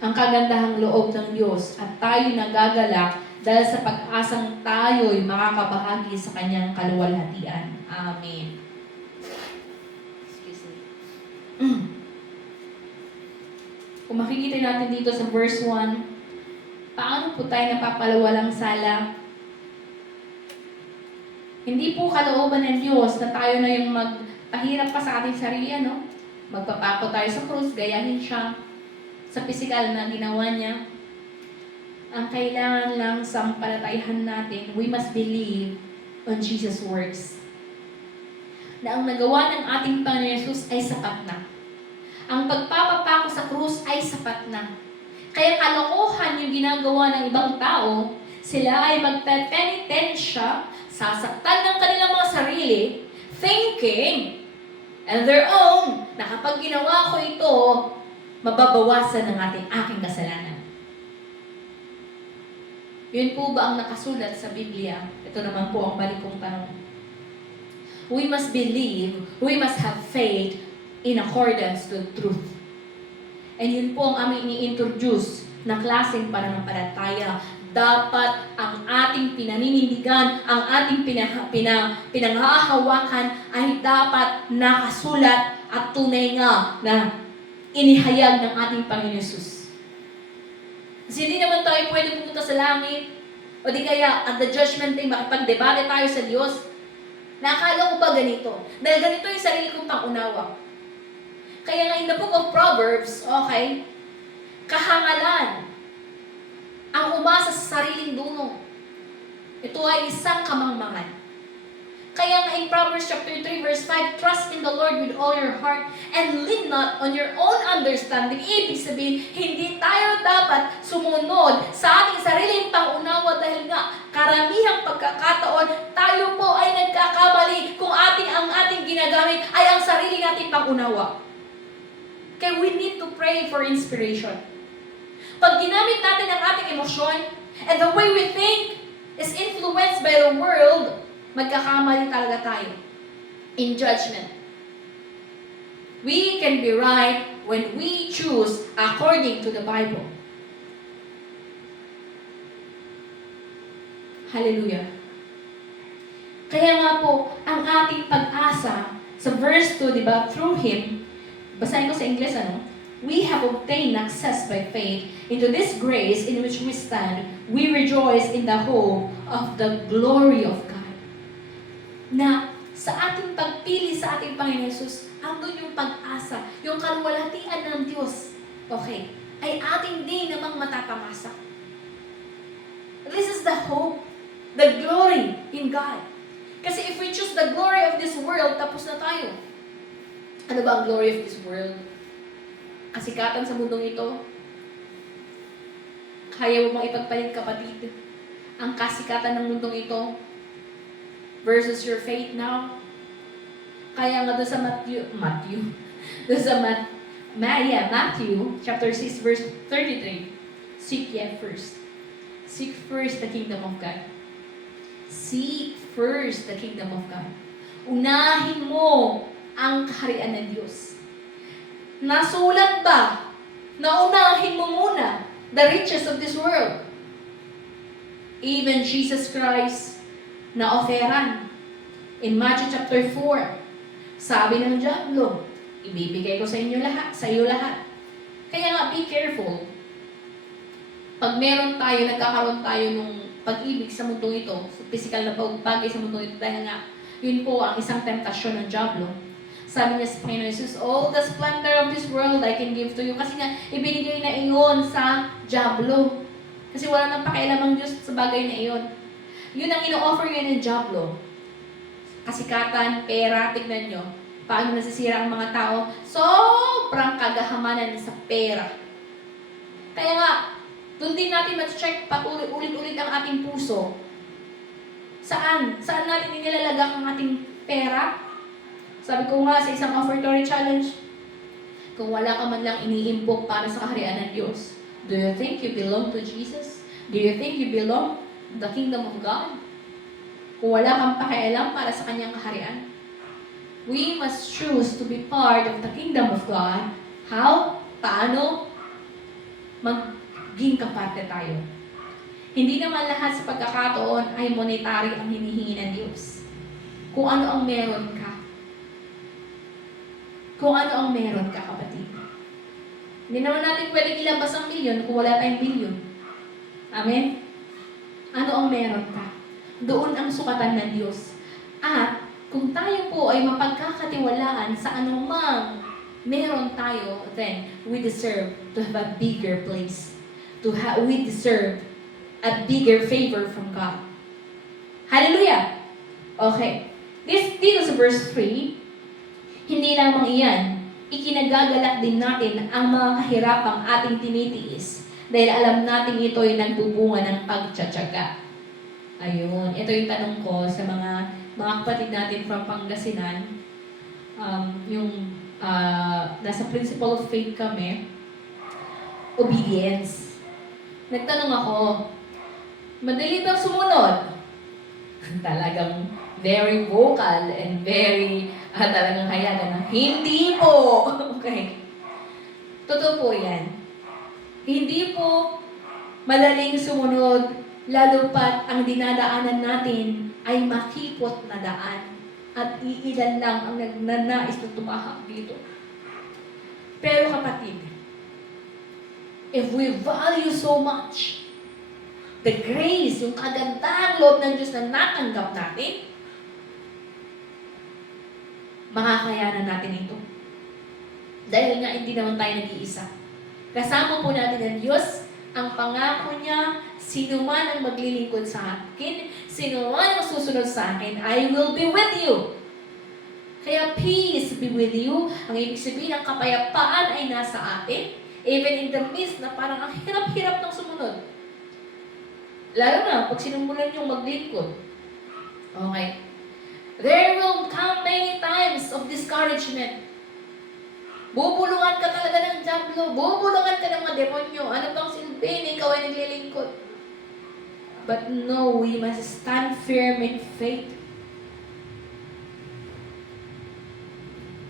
ang kagandahang loob ng Diyos at tayo nagagalak dahil sa pag-asang tayo'y makakabahagi sa Kanyang kaluwalhatian. Amen. Excuse me. Kung makikita natin dito sa verse 1, paano po tayo napapalawalang sala? Hindi po kalooban ng Diyos na tayo na yung magpahirap pa sa ating sarili, ano? Magpapako tayo sa krus, gayahin siya sa pisikal na ginawa niya. Ang kailangan lang sampalatayahan natin, we must believe on Jesus' works. Na ang nagawa ng ating Panginoon Jesus ay sapat na. Ang pagpapapako sa krus ay sapat na. Kaya kalokohan yung ginagawa ng ibang tao, sila ay magpepenitensya, sasaktan ng kanilang mga sarili, thinking, and their own, na kapag ginawa ko ito, mababawasan ng aking kasalanan. Yun po ba ang nakasulat sa Biblia? Ito naman po ang balik kong tanong. We must believe, we must have faith in accordance to truth. And yun po ang aming i-introduce na klaseng pananampalataya. Dapat ang ating pinaninindigan, ang ating pinanghahawakan ay dapat nakasulat at tunay nga na inihayag ng ating Panginoon Jesus. Kasi hindi naman tayo pwede pumunta sa langit o di kaya at the judgment day makipagdebate tayo sa Diyos. Nakakala ko ba ganito? Dahil ganito yung sarili kong pangunawa. Kaya nga in the book of Proverbs, okay, kahangalan ang umasa sa sariling dunong. Ito ay isang kamangmangan. Kaya nga in Proverbs chapter 3 verse 5, trust in the Lord with all your heart and lean not on your own understanding. Ibig sabihin, hindi tayo dapat sumunod sa ating sariling pangunawa dahil nga karamihang pagkakataon, tayo po ay nagkakamali kung ang ating ginagamit ay ang sarili nating pangunawa. Kaya we need to pray for inspiration. Pag ginamit natin ang ating emosyon and the way we think is influenced by the world, magkakamali talaga tayo in judgment. We can be right when we choose according to the Bible. Hallelujah. Kaya nga po, ang ating pag-asa sa verse 2, di ba, through Him, basahin ko sa English, ano? We have obtained access by faith into this grace in which we stand. We rejoice in the hope of the glory of God. Na sa ating pagpili sa ating Panginoon Jesus, andun yung pag-asa, yung kaluwalhatian ng Diyos, okay, ay ating din namang matatamasa. This is the hope, the glory in God. Kasi if we choose the glory of this world, tapos na tayo. Ano ba ang glory of this world? Kasikatan sa mundong ito. Kaya mo bang ipagpalit, kapatid, ang kasikatan ng mundong ito versus your faith now? Kaya nga doon sa Matthew chapter 6 verse 33, seek ye first. Seek first the kingdom of God. Seek first the kingdom of God. Unahin mo ang kaharian ng Diyos. Nasulat ba na unahin mo muna the riches of this world? Even Jesus Christ na oferan in Matthew chapter 4, sabi ng diablo, ibibigay ko sa inyo lahat, sa iyo lahat. Kaya nga, be careful. Pag meron tayo, nagkakaroon tayo nung pag-ibig sa mundong ito, sa physical na bagay sa mundong ito, dahil nga, yun po ang isang tentasyon ng diablo. Sabi niya sa Panginoon Jesus, all the splendor of this world I can give to you. Kasi nga, ibinigay na iyon sa diablo. Kasi wala nang pakialam ang Diyos sa bagay na iyon. Yun ang ino-offer ngayon ng diablo. Kasikatan, pera, tignan nyo. Paano nasisira ang mga tao? Sobrang kagahamanan sa pera. Kaya nga, doon din natin mag-check ulit-ulit ang ating puso. Saan? Saan natin inilalagak ang ating pera? Sabi ko nga sa isang offertory challenge, kung wala ka man lang iniimpok para sa kaharian ng Diyos, do you think you belong to Jesus? Do you think you belong to the kingdom of God? Kung wala kang pakialam para sa kanyang kaharian, we must choose to be part of the kingdom of God. How? Paano? Maging kaparte tayo. Hindi naman lahat sa pagkakataon ay monetary ang hinihingi ng Diyos. Kung ano ang meron ka. Kung ano ang meron ka, kapatid. Hindi naman natin pwedeng ilabas ang milyon kung wala tayong bilyon. Amen? Ano ang meron ka? Doon ang sukatan ng Diyos. At kung tayo po ay mapagkakatiwalaan sa anumang meron tayo, then we deserve to have a bigger place. We deserve a bigger favor from God. Hallelujah! Okay. Dito sa verse 3, hindi lamang iyan, ikinagagalak din natin ang mga kahirapang ating tinitiis dahil alam natin ito ay nagbubunga ng pagtsatsaga. Ayun, ito yung tanong ko sa mga kapatid natin from Pangasinan. Nasa principle of faith kami, obedience. Nagtanong ako, madali bang sumunod? Talagang very vocal and very talagang hayagan na, hindi po! Okay. Totoo po yan. Hindi po madaling sumunod, lalo pat ang dinadaanan natin ay makipot na daan. At iilan lang ang nagnanais na tumahak dito. Pero kapatid, if we value so much the grace, yung kagandahang loob ng Diyos na natanggap natin, makakayanan natin ito. Dahil nga hindi naman tayo nag-iisa. Kasama po natin ang Diyos, ang pangako niya, sino man ang maglilingkod sa akin, sino man ang susunod sa akin, I will be with you. Kaya peace be with you. Ang ibig sabihin, ang kapayapaan ay nasa atin, even in the midst na parang ang hirap-hirap ng sumunod. Lalo na, pag sinumulan yung maglingkod. Okay. There will come many times of discouragement. Bubulungan ka talaga ng diablo. Bubulungan ka ng mga demonyo. Ano bang silbi? Ikaw ay naglilingkod. But no, we must stand firm in faith.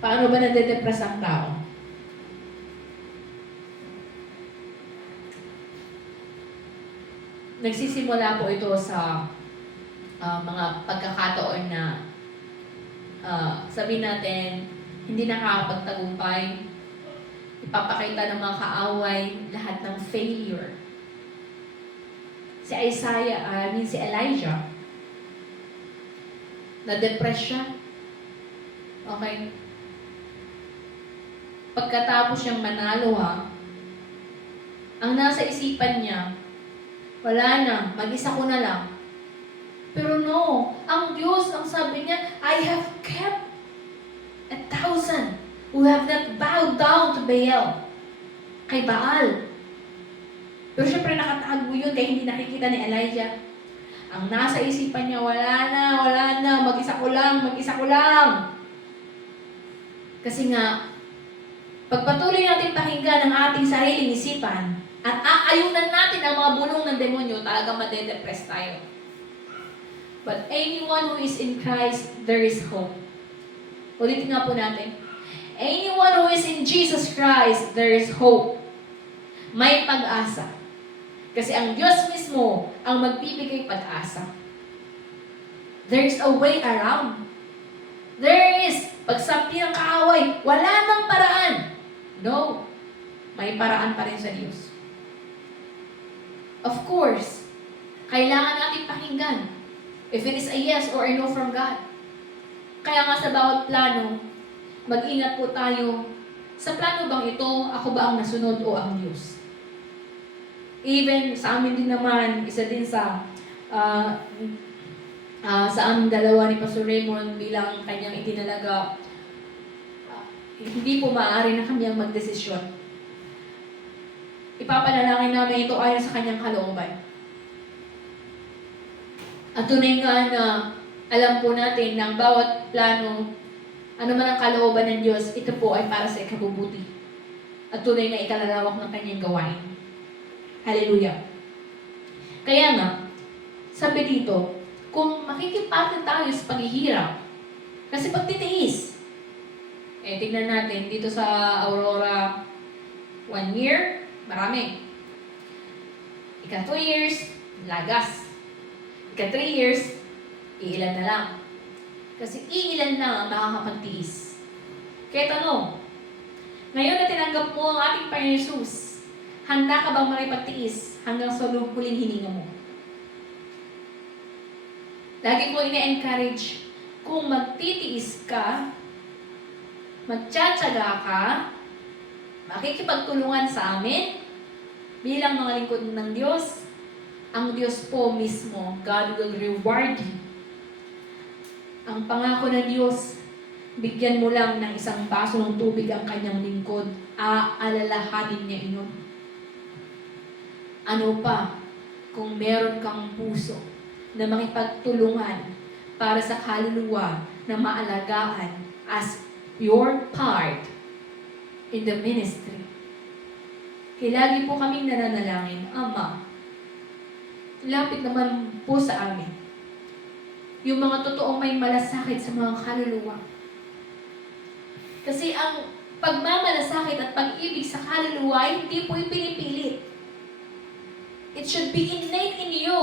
Paano ba nade-depress ang tao? Nagsisimula po ito sa mga pagkakataon na sabihin natin, hindi nakakapagtagumpay, ipapakita ng mga kaaway lahat ng failure. Si Elijah, na-depress siya. Okay? Pagkatapos siyang manalo ang nasa isipan niya, wala na, mag-isa ko na lang. Pero no, ang Diyos, ang sabi niya, I have kept 1,000 who have not bowed down to Baal. Kay Baal. Pero syempre nakatago yun kaya hindi nakikita ni Elijah. Ang nasa isipan niya, wala na, mag-isa ko lang. Kasi nga, pagpatuloy natin pakinggan ang ating sariling isipan at aayunan natin ang mga bulong ng demonyo, talagang madedepress tayo. But anyone who is in Christ, there is hope. Ulitin nga po natin. Anyone who is in Jesus Christ, there is hope. May pag-asa. Kasi ang Diyos mismo ang magbibigay pag-asa. There is a way around. There is, pagsabi ng kaaway, wala nang paraan. No. May paraan pa rin sa Diyos. Of course, kailangan natin pakinggan if it is a yes or a no from God. Kaya nga sa bawat plano, mag-ingat po tayo. Sa plano bang ito, ako ba ang nasunod o ang Diyos? Even sa amin din naman, isa din sa aming dalawa ni Pastor Raymond bilang kanyang itinalaga, hindi po maaari na kami ang magdesisyon. Ipapanalangin namin ito ayon sa kanyang kalooban. At tunay nga na alam po natin na ang bawat plano, ano man ang kalooban ng Diyos, ito po ay para sa ikabubuti. At tunay na ikalalawak ng kanyang gawain. Hallelujah. Kaya nga, sabi dito, kung makikipagod tayo sa paghihirap, kasi pagtitiis, tignan natin dito sa Aurora, 1 year, marami. Ika 2 years, lagas. Ika 3 years, iilan na lang. Kasi iilan lang ang makakapagtiis. Kaya tanong, ngayon na tinanggap mo ang ating Panginoon Jesus, handa ka bang makipagtiis hanggang sa huling hininga mo? Lagi ko ine-encourage, kung magtitiis ka, magtsatsaga ka, makikipagtulungan sa amin, bilang mga lingkod ng Diyos, ang Diyos po mismo, God will reward you. Ang pangako ng Diyos, bigyan mo lang ng isang baso ng tubig ang kanyang lingkod, aalalahanin niya iyon. Ano pa, kung meron kang puso na makipagtulungan para sa kaluluwa na maalagaan as your part in the ministry. Kaya lagi po kaming nananalangin, Ama, lapit naman po sa amin yung mga totoong may malasakit sa mga kaluluwa. Kasi ang pagmamalasakit at pag-ibig sa kaluluwa ay hindi po ipinipilit. It should be innate in you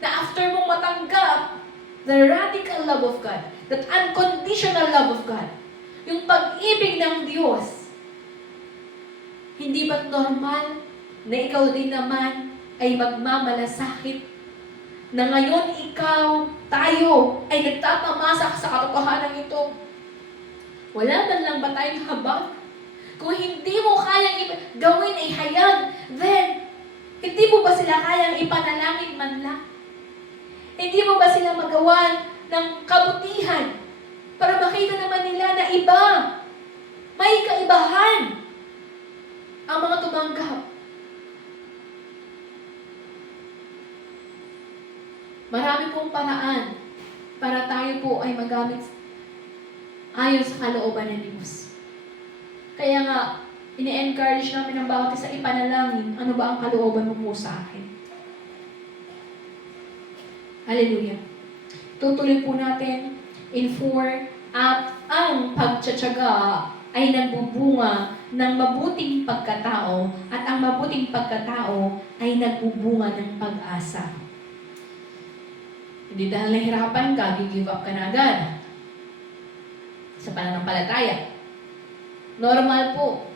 na after mong matanggap the radical love of God, that unconditional love of God, yung pag-ibig ng Diyos, hindi ba't normal na ikaw din naman ay magmamalasakit na ngayon ikaw, tayo, ay nagtapamasak sa katotohanan ito? Wala man lang ba tayong habag? Kung hindi mo kayang gawin ay hayag, then hindi mo ba sila kayang ipanalangin man lang? Hindi mo ba sila magawan ng kabutihan para makita naman nila na iba, may kaibahan ang mga tumanggap? Marami pong paraan para tayo po ay magamit ayon sa kalooban ng Diyos. Kaya nga, ini-encourage namin ang bawat isa ipanalangin, ano ba ang kalooban mo po sa akin? Hallelujah. Tutuloy po natin in 4, at ang pagtsatsaga ay nagbubunga ng mabuting pagkatao, at ang mabuting pagkatao ay nagbubunga ng pag-asa. Hindi dahil nahirapan ka, give up ka na agad sa pananampalataya. Normal po,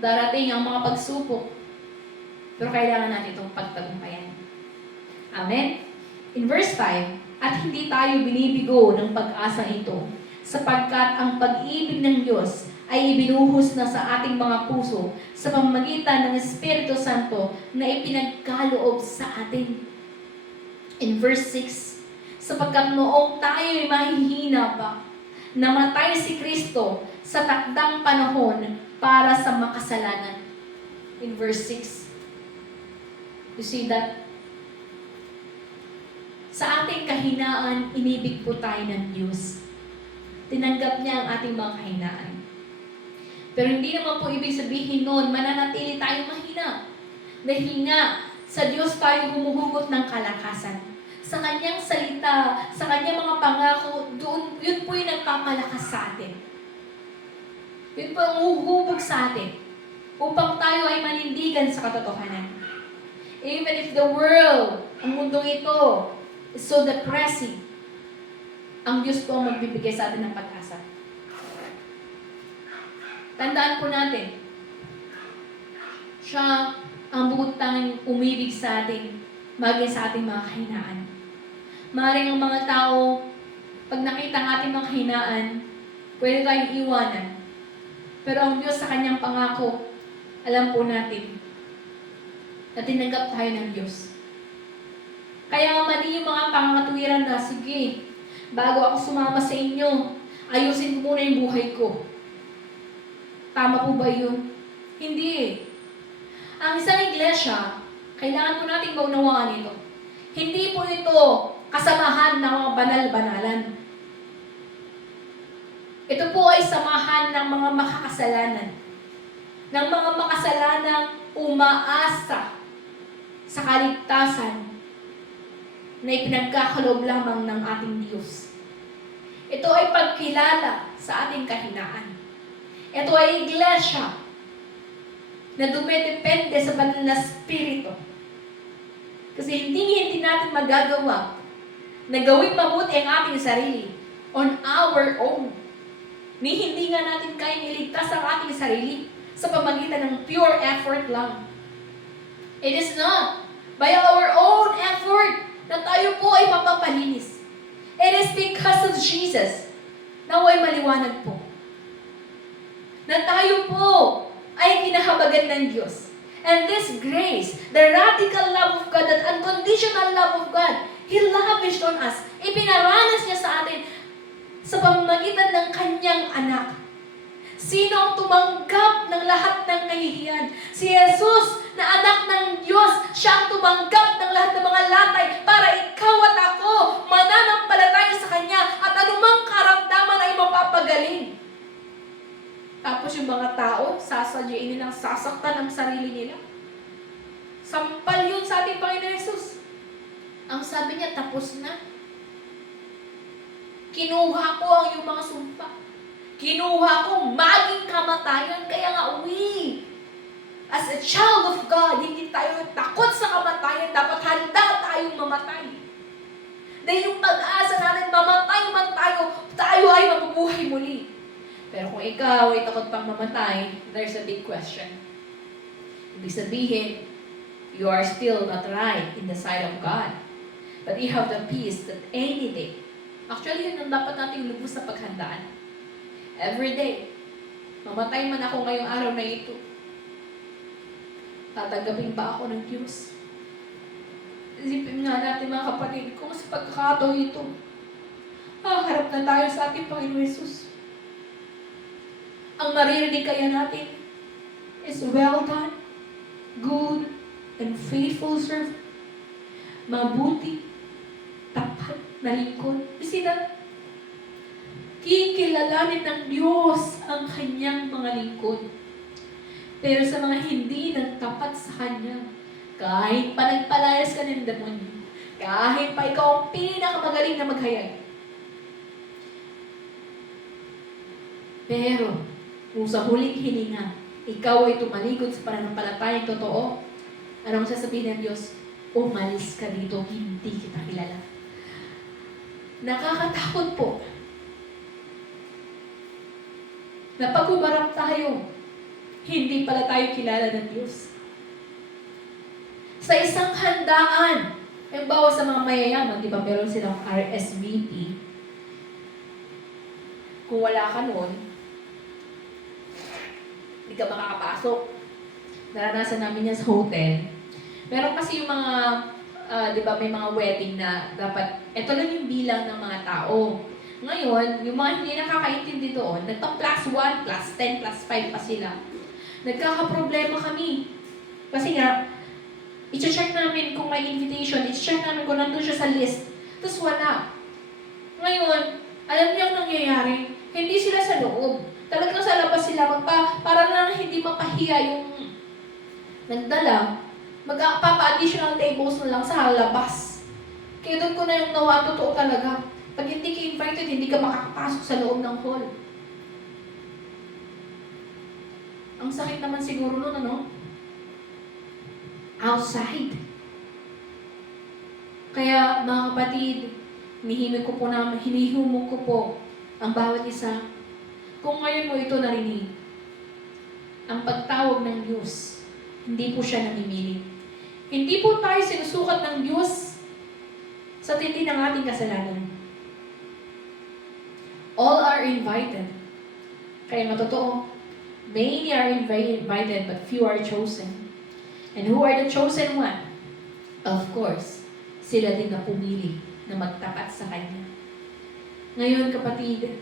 darating ang mga pagsubok, pero kailangan natin itong pagtagumpayan. Amen? In verse 5, at hindi tayo binibigo ng pag-asa ito, sapagkat ang pag-ibig ng Diyos ay ibinuhos na sa ating mga puso sa pamamagitan ng Espiritu Santo na ipinagkaloob sa atin. In verse 6, Sapagkat noong tayo'y mahihina pa, namatay si Kristo sa takdang panahon para sa makasalanan. In verse 6. You see that? Sa ating kahinaan, inibig po tayo ng Diyos. Tinanggap niya ang ating mga kahinaan. Pero hindi naman po ibig sabihin noon, mananatili tayong mahina. Dahil nga, sa Diyos tayo humuhugot ng kalakasan. Sa Kanyang salita, sa Kanyang mga pangako, doon, yun po yung nagpapalakas sa atin. Yun po ang huhubog sa atin upang tayo ay manindigan sa katotohanan. Even if the world, ang mundong ito, is so depressing, ang Diyos po ang magbibigay sa atin ng pag-asa. Tandaan po natin, siya ang bukod tanging umibig sa atin, maging sa ating mga kahinaan. Maaaring ang mga tao, pag nakita ang ating mga kahinaan, pwede tayong iwanan. Pero ang Diyos sa Kanyang pangako, alam po natin, na tinanggap tayo ng Diyos. Kaya mali yung mga pangatuwiran na, sige, bago ako sumama sa inyo, ayusin ko muna yung buhay ko. Tama po ba yun? Hindi. Ang isang iglesia, kailangan po nating maunawaan ito. Hindi po ito kasamahan ng mga banal-banalan. Ito po ay samahan ng mga makakasalanan. Ng mga makasalanang umaasa sa kaligtasan na ipinagkakaloob lamang ng ating Diyos. Ito ay pagkilala sa ating kahinaan. Ito ay iglesia na dumedepende sa banal na spirito. Kasi hindi natin magagawa na gawing mabuti ang ating sarili on our own. Hindi nga natin kayang iligtas ang ating sarili sa pamagitan ng pure effort lang. It is not by our own effort na tayo po ay mapapalinis. It is because of Jesus. Naway maliwanag po. Na tayo po ay kinahabagan ng Diyos. And this grace, the radical love of God, that unconditional love of God, He lavished on us. Ipinaranas niya sa atin sa pamamagitan ng Kanyang anak. Sino ang tumanggap ng lahat ng kahihiyan? Si Jesus, na anak ng Diyos, siya ang tumanggap ng lahat ng mga latay para ikaw at ako mananampalataya sa Kanya at anumang karamdaman ay mapapagaling. Tapos yung mga tao, sasadyain nilang sasaktan ang sarili nila. Sampal yun sa ating Panginoon Jesus. Ang sabi niya, tapos na. Kinuha ko ang iyong mga sumpa. Kinuha ko maging kamatayan. Kaya nga, as a child of God, hindi tayo takot sa kamatayan. Dapat handa tayong mamatay. Dahil yung pag-asa natin, mamatay man tayo ay mabubuhay muli. Pero kung ikaw ay takot pang mamatay, there's a big question. Ibig sabihin, you are still not right in the sight of God. But you have the peace that any day, actually yun ang dapat nating lubos sa paghandaan. Every day, mamatay man ako ngayong araw na ito, tatanggapin ba ako ng Diyos? Isipin nga natin mga kapatid, kung sa pagkakataon ito, harap na tayo sa ating Panginoon Jesus. Ang maririnig kaya natin is, well done, good, and faithful servant. Mabuti, tapat na lingkod. You see that? Kikilalanin ng Diyos ang Kanyang mga lingkod. Pero sa mga hindi nagtapat sa Kanya, kahit pa nagpalayas ka ng demonyo, kahit pa ikaw ang pinakamagaling na maghayag, pero kung sa huling hininga, ikaw ay tumalikod sa pananampalatayang totoo, anong sasabihin ng Diyos? Umalis ka dito, hindi kita kilala. Nakakatakot po na pag umarap tayo, hindi pala tayo kilala ng Diyos. Sa isang handaan, yung bawa sa mga mayayaman, di ba meron silang RSVP? Kung wala ka nun, hindi ka makakapasok. Naranasan namin yan sa hotel. Meron kasi yung mga di ba may mga wedding na dapat, ito lang yung bilang ng mga tao. Ngayon, yung mga hindi nakakaintindi doon, nagpa-plus 1, plus 10, plus 5 pa sila. Nagkakaproblema kami. Kasi nga, i-check namin kung may invitation, i-check namin kung nandun siya sa list. Tapos wala. Ngayon, alam niyo ang nangyayari? Hindi sila sa loob. Talagang sa labas sila, para lang hindi mapahiya yung nagdala, magpapa-additional tables na lang sa labas. Kaya doon ko na yung nawa, totoo talaga. Pag hindi ka invited, hindi ka makakapasok sa loob ng hall. Ang sakit naman siguro nun, ano? Outside. Kaya, mga kapatid, hinihimok ko po ang bawat isa. Kung ngayon mo ito narinig, ang pagtawag ng Diyos, hindi po siya namimili. Hindi po tayo sinusukat ng Diyos sa tindi ng ating kasalanan. All are invited. Kaya matotoo, many are invited but few are chosen. And who are the chosen one? Of course, sila din na pumili na magtapat sa Kanya. Ngayon kapatid,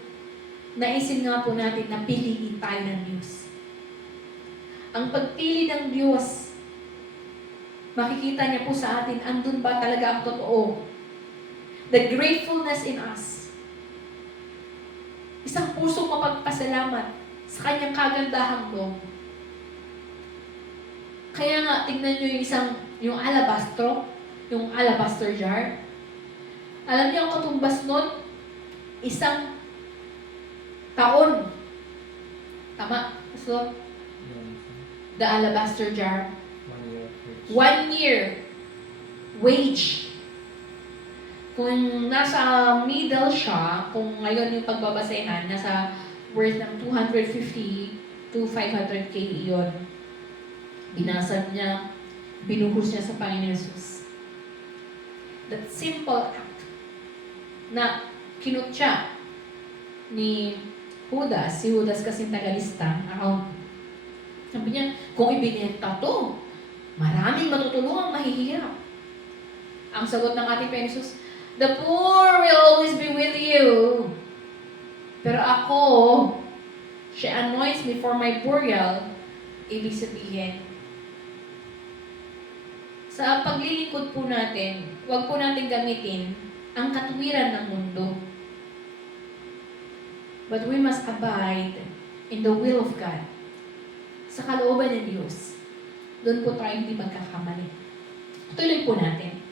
naisin nga po natin na piliin tayo ng Diyos. Ang pagpili ng Diyos, makikita niya po sa atin, andun ba talaga ang totoo? The gratefulness in us. Isang pusong mapagpasalamat sa Kanyang kagandahang loob. Kaya nga, tignan nyo yung alabaster jar. Alam niyo ang katumbas nun? Isang taon. Tama? So, the alabaster jar. 1 year wage. Kung nasa middle siya, kung ngayon yung pagbabasehan, nasa worth ng 250 to 500K iyon. Binasag niya, binuhos niya sa Panginoon Jesus. That simple act na kinutya ni Judas, si Judas kasing tagalista, sabi niya, kung ibinenta to, maraming matutulungang mahihirap. Ang sagot ng ating Panginoon Jesus, the poor will always be with you. Pero ako, she anoints me for my burial. Ibig sabihin, sa paglilingkod po natin, huwag po natin gamitin ang katuwiran ng mundo. But we must abide in the will of God. Sa kalooban ng Diyos. Doon po tayo hindi magkakamali. Tuloy po natin.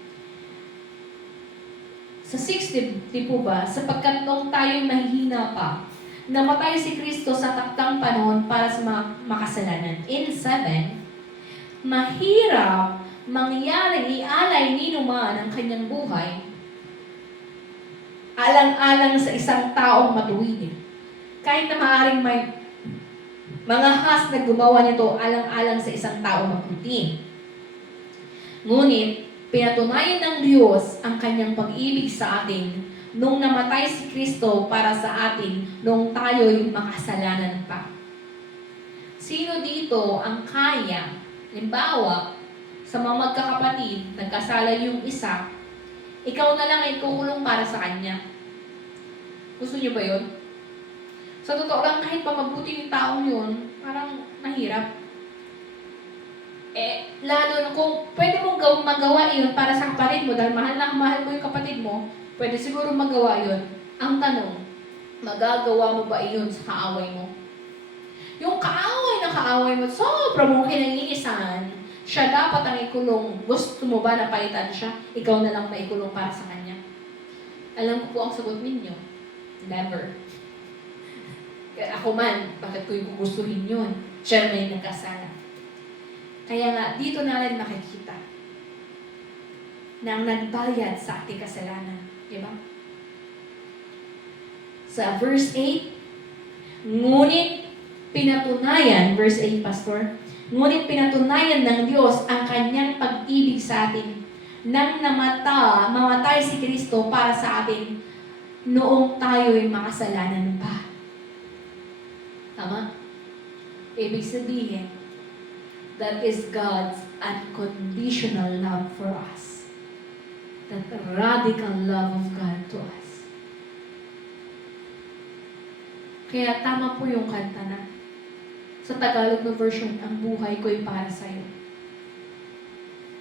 Sa 6, di po ba, sapagkat nung tayo'y mahihina pa, namatay si Kristo sa taktang panahon para sa mga makasalanan. In 7, mahirap mangyaring ialay ni numan ang kanyang buhay alang-alang sa isang taong matuwid. Kahit na maaaring may mga has na gumawa nito alang-alang sa isang taong mabuti. Ngunit, pinatunayan ng Diyos ang kanyang pag-ibig sa atin nung namatay si Kristo para sa atin nung tayo'y makasalanan pa. Sino dito ang kaya, halimbawa, sa mga magkakapatid, nagkasala yung isa, ikaw na lang ay kukulong para sa kanya. Gusto niyo ba yun? Sa totoo lang, kahit pa mabuti yung taong yun, parang mahirap. Lalo na kung pwede mong magawa yun para sa kapatid mo, dahil mahal na mahal mo yung kapatid mo, pwede siguro magawa yun. Ang tanong, magagawa mo ba yun sa kaaway mo? Yung kaaway mo, sobra mong kinangiisan, siya dapat ang ikulong. Gusto mo ba na palitan siya? Ikaw na lang maikulong para sa kanya. Alam ko po ang sagot ninyo. Never. Kaya ako man, bakit ko yung gugustuhin yun? Siya may nagkasala. Kaya nga, dito natin makikita na ang nagbayad sa ating kasalanan. Diba? Sa verse 8, ngunit pinatunayan, verse 8, Pastor, ngunit pinatunayan ng Diyos ang kanyang pag-ibig sa atin nang mamatay si Kristo para sa atin noong tayo'y makasalanan pa. Tama? Ibig sabihin, that is God's unconditional love for us. that radical love of God to us. Kaya tama po yung kanta na sa Tagalog na version, ang buhay ko'y para sa'yo.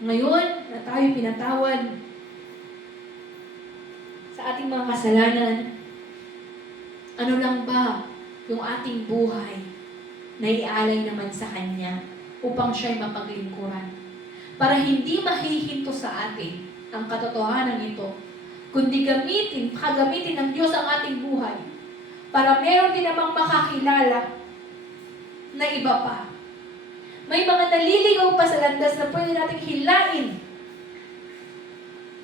Ngayon, na tayo pinatawad sa ating mga kasalanan, ano lang ba yung ating buhay na ialay naman sa Kanya upang siya'y mapaglingkuran? Para hindi mahihinto sa atin ang katotohanan ito, kundi gagamitin ng Diyos ang ating buhay para meron din namang makakilala na iba pa. May mga naliligaw pa sa landas na pwede nating hilain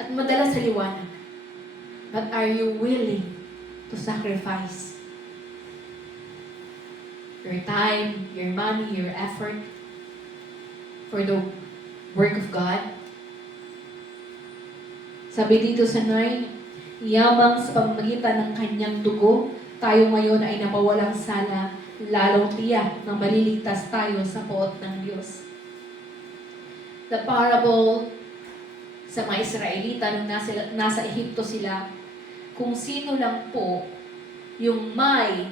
at madala sa liwanag. But are you willing to sacrifice your time, your money, your effort for the work of God? Sabi dito sa 9, yamang sa pamamagitan ng kanyang dugo, tayo ngayon ay napawalang sala, lalong tiyak na maliligtas tayo sa poot ng Diyos. The parable sa mga Israelita nung nasa Ehipto sila, kung sino lang po yung may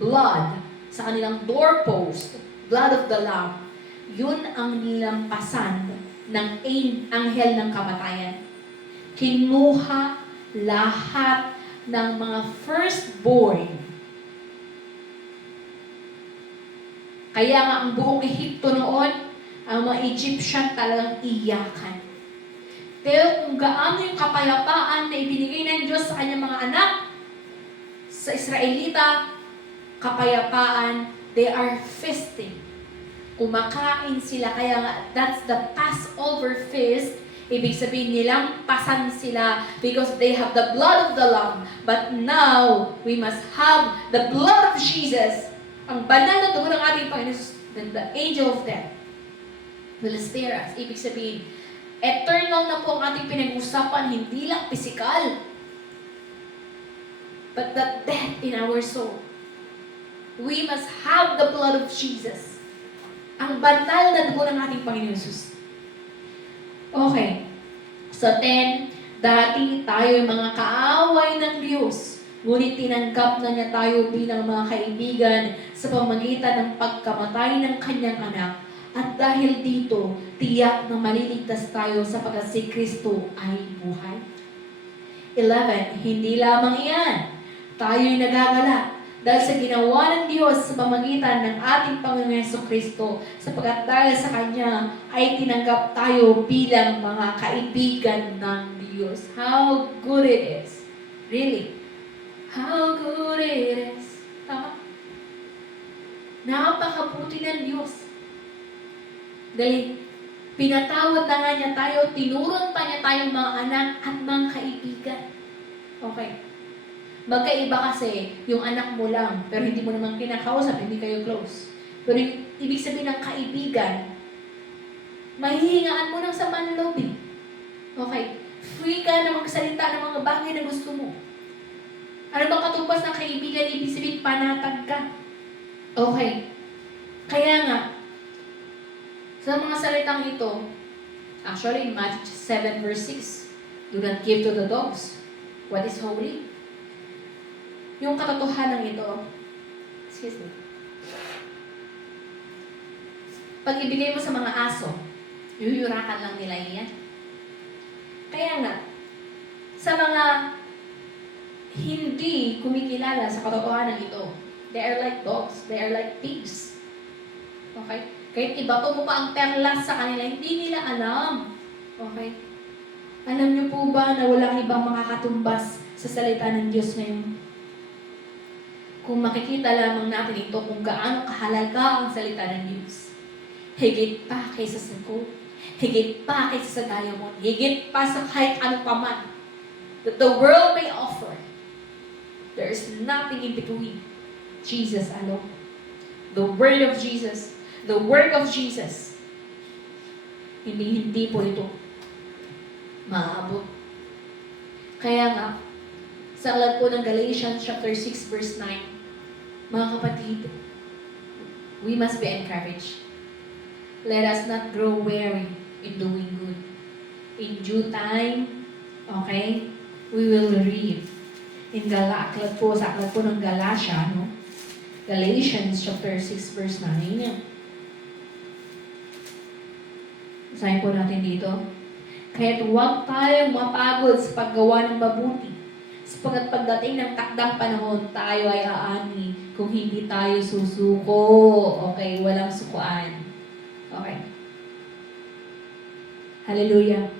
blood sa kanilang doorpost, blood of the Lamb, yun ang nilampasan ng anghel ng kamatayan. Kinuha lahat ng mga firstborn. Kaya nga ang buong Ehipto noon, ang mga Egyptian talagang iyakan. Pero kung gaano yung kapayapaan na ibinigay ng Diyos sa kanyang mga anak, sa Israelita, kapayapaan, they are feasting. Kumakain sila, kaya nga, that's the Passover feast. Ibig sabihin nilang pasan sila because they have the blood of the Lamb. But now, we must have the blood of Jesus. Ang banal na dugo ng ating Panginoon, the angel of death will spare us. Ibig sabihin, eternal na po ang ating pinag-usapan, hindi lang physical, but the death in our soul. We must have the blood of Jesus. Ang banal na dugo ng ating Panginoon Jesus. Okay. So 10, dati tayo mga kaaway ng Diyos, ngunit tinanggap na niya tayo bilang mga kaibigan sa pamamagitan ng pagkamatay ng kanyang anak. At dahil dito, tiyak na maliligtas tayo sapagkat si Kristo ay buhay. 11, hindi lamang iyan. Tayo'y nagagala dahil sa ginawa ng Diyos sa pamamagitan ng ating Panginoong Jesucristo, sapagkat dahil sa Kanya ay tinanggap tayo bilang mga kaibigan ng Diyos. How good it is. Really. How good it is. Tama? Napakabuti ng Diyos. Dahil pinatawad na nga niya tayo, tinuron pa niya tayong mga anak at mga kaibigan. Okay. Magkaiba kasi yung anak mo lang, pero hindi mo naman kinakausap, hindi kayo close. Pero yung ibig sabihin ng kaibigan, mahihingaan mo lang sa manloob eh. Okay. Free ka na magsalita ng mga bagay na gusto mo. Ano bang katumbas ng kaibigan? Ibig sabihin, panatag ka. Okay. Kaya nga, sa mga salitang ito, actually in Matthew 7 verse 6, do not give to the dogs what is holy. Yung katotohanan ito, excuse me, pag ibigay mo sa mga aso, yuyurakan lang nila yan. Kaya nga, sa mga hindi kumikilala sa katotohanan ito, they are like dogs, they are like pigs. Okay? Kahit ibato mo pa ang perlas sa kanila, hindi nila alam. Okay? Alam niyo po ba na walang ibang makakatumbas sa salita ng Diyos ngayon? Kung makikita lamang natin ito kung gaano kahalaga ang salita ng Diyos. Higit pa kaysa sa gold, higit pa kaysa sa diamond, higit pa sa kahit ano pa man that the world may offer. There is nothing in between. Jesus alone. The word of Jesus. The work of Jesus. Hindi po ito maaabot. Kaya nga, sa aklat po ng Galatians chapter 6 verse 9, mga kapatid, we must be encouraged. Let us not grow weary in doing good. In due time, Okay? We will read in aklat po, sa aklat po ng Galatia, no? Galatians chapter 6 verse 9. Basahin po natin dito. Kaya't huwag tayong mapagod sa paggawa ng mabuti. Sapagkat pagdating ng takdang panahon, tayo ay aani kung hindi tayo susuko. Okay, walang sukuan. Okay. Hallelujah.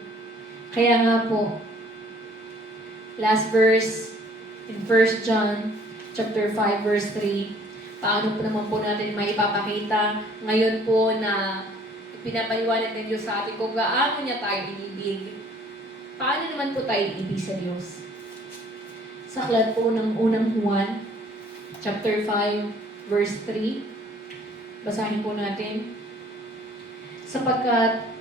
Kaya nga po, last verse in 1 John chapter 5 verse 3, paano po naman po natin maipapakita ngayon po na pinapaliwanag ng Diyos sa atin kung gaano niya tayo inibig. Paano naman po tayo inibig sa Diyos? Sa aklat po ng unang Juan, chapter 5, verse 3. Basahin po natin. Sapagkat,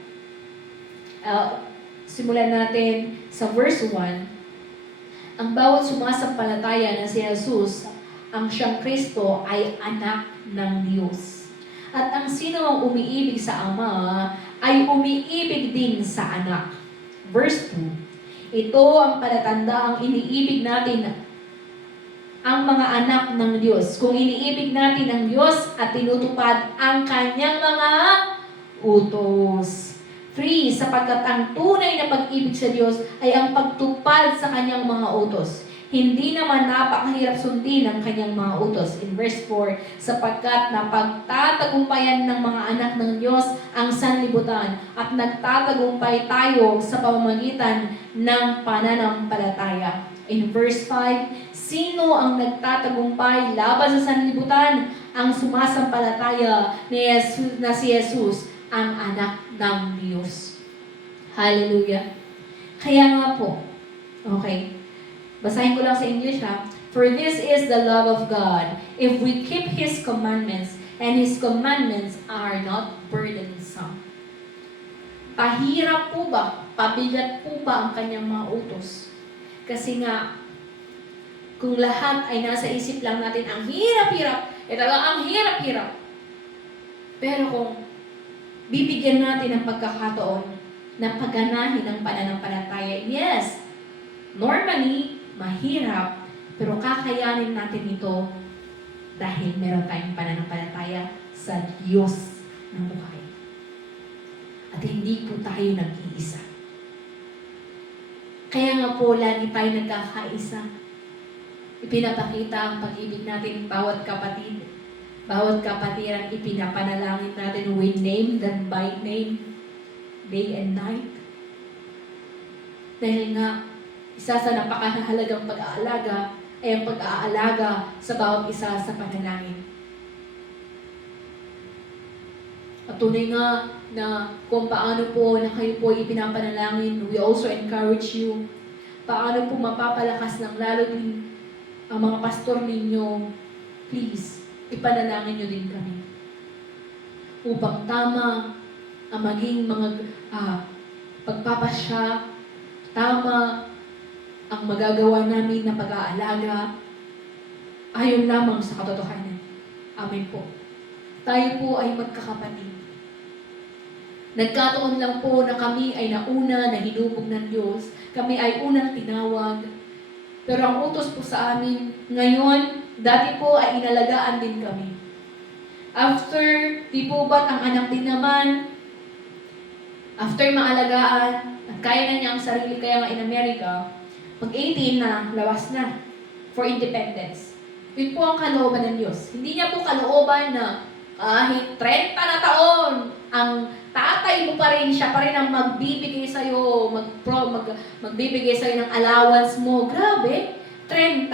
simulan natin sa verse 1. Ang bawat sumasampalataya na si Jesus, ang siyang Kristo, ay anak ng Diyos. At ang sino ang umiibig sa Ama, ay umiibig din sa anak. Verse 2. Ito ang palatanda ang iniibig natin ang mga anak ng Diyos. Kung iniibig natin ang Diyos at tinutupad ang kanyang mga utos. 3. Sapagkat ang tunay na pag-ibig sa Diyos ay ang pagtupad sa kanyang mga utos. Hindi naman napakahirap sundin ang kanyang mga utos. In verse 4, sapagkat napagtatagumpayan ng mga anak ng Diyos ang sanlibutan at nagtatagumpay tayo sa pamamagitan ng pananampalataya. In verse 5, sino ang nagtatagumpay laban sa sanlibutan? Ang sumasampalataya na si Jesus, ang anak ng Diyos. Hallelujah. Kaya nga po, okay, basahin ko lang sa English ha. For this is the love of God, if we keep His commandments, and His commandments are not burdensome. Pahirap po ba? Pabigat po ba ang kanyang mga utos? Kasi nga, kung lahat ay nasa isip lang natin, ang hirap-hirap, ang hirap-hirap. Pero kung bibigyan natin ng pagkakataon na pagganahin ang pananampalataya, yes, normally, mahirap, pero kakayanin natin ito dahil meron tayong pananampalataya sa Diyos ng buhay. At hindi po tayo nag-iisa. Kaya nga po, lagi tayo nagkakaisa. Ipinapakita ang pag-ibig natin bawat kapatid. Bawat kapatiran, ipinapanalangin natin with name and by name, day and night. Dahil nga, isa sa napakahalagang pag-aalaga ay ang pag-aalaga sa bawat isa sa panalangin. At tunay nga na kung paano po na kayo po ipinapanalangin, we also encourage you. Paano po mapapalakas ng lalo din ang mga pastor ninyo, please, ipanalangin nyo din kami. Upang tama ang maging mga pagpapasya, tama ang magagawa namin na pag-aalaga, ayon lamang sa katotohanan. Amen po. Tayo po ay magkakapatid. Nagkataon lang po na kami ay nauna na hinubog ng Diyos. Kami ay unang tinawag. Pero ang utos po sa amin ngayon, dati po ay inalagaan din kami. After, di po ba't ang anak din naman, after maalagaan, at kaya na niya ang sarili, kaya nga in America, pag 18 na, lawas na for independence. Yun po ang kalooban ng Diyos. Hindi niya po kalooban na kahit 30 na taon, ang tatay mo pa rin, siya pa rin ang magbibigay sa'yo, magbibigay sa'yo ng allowance mo. Grabe, 30,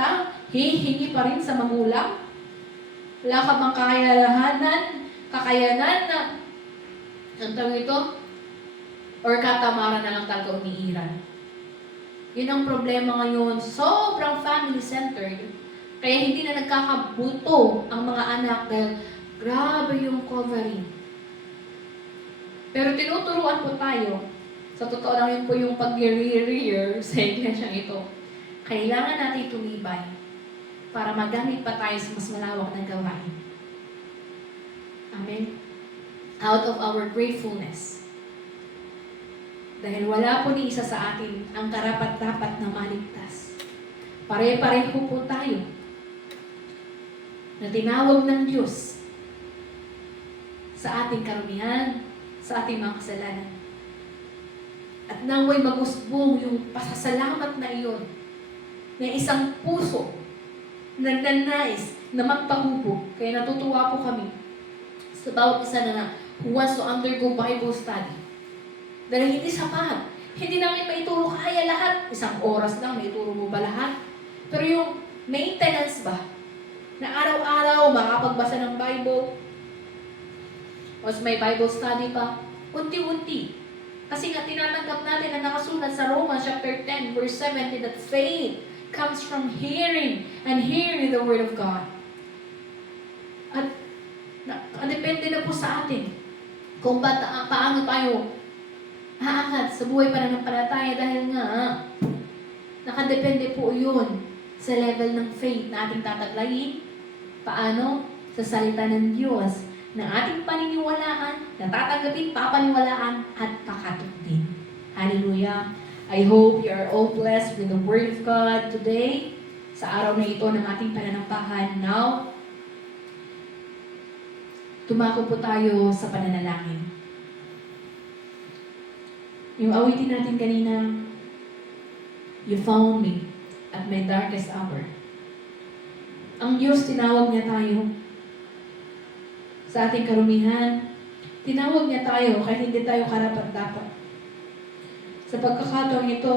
hihingi pa rin sa magulang. Wala ka bang kakayanan na, ang tawag ito? Or katamaran na lang talaga umiiran. Yun ang problema ngayon, sobrang family-centered. Kaya hindi na nagkakabuto ang mga anak dahil grabe yung covering. Pero tinuturuan po tayo, sa totoo lang yun po yung pag-rear sa iglesia ito. Kailangan natin tumibay para magamit pa tayo sa mas malawak na gawain. Amen? Out of our gratefulness. Dahil wala po ni isa sa atin ang karapat-dapat na maligtas. Pare-pareho po tayo na tinawag ng Diyos sa ating karumihan, sa ating mga kasalanan. At naway magusbong yung pasasalamat na iyon na isang puso na nanais na magpahubog. Kaya natutuwa po kami sa bawat isa na who wants to undergo Bible study. Dahil hindi sapat. Hindi namin maituro kaya lahat. Isang oras lang, maituro mo ba lahat? Pero yung maintenance ba? Na araw-araw makapagbasa ng Bible. O may Bible study pa. Unti-unti. Kasi nga tinatanggap natin na nakasulat sa Romans chapter 10 verse 17 that faith comes from hearing and hearing the Word of God. At depende na po sa atin kung paano tayo haangat sa buhay pananampalataya dahil nga nakadepende po yun sa level ng faith na ating tataglayin. Paano? Sa salita ng Diyos na ating paniniwalaan, na tatanggapin, papaniwalaan, at kakatutin. Hallelujah! I hope you are all blessed with the Word of God today sa araw na ito ng ating pananampahan. Now, tumako po tayo sa pananalangin. Yung awitin natin kanina, You found me at my darkest hour. Ang Diyos, tinawag niya tayo sa ating karumihan. Tinawag niya tayo kahit hindi tayo karapat-dapat. Sa pagkakataong ito,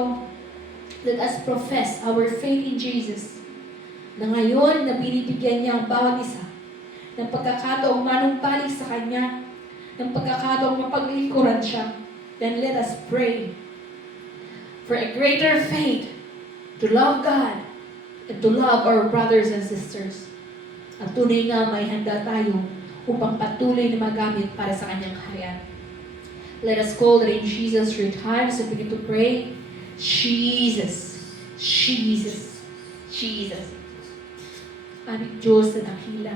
let us profess our faith in Jesus na ngayon na binibigyan niya ang bawat isa ng pagkakataong manumpalik sa Kanya, ng pagkakataong mapaglingkuran siya. Then let us pray for a greater faith to love God and to love our brothers and sisters. At tunay nga may handa tayo upang patuloy na magamit para sa Kanyang kaharian. Let us call it in Jesus 3 times and begin to pray. Jesus, Jesus, Jesus. Aming Diyos na dakila.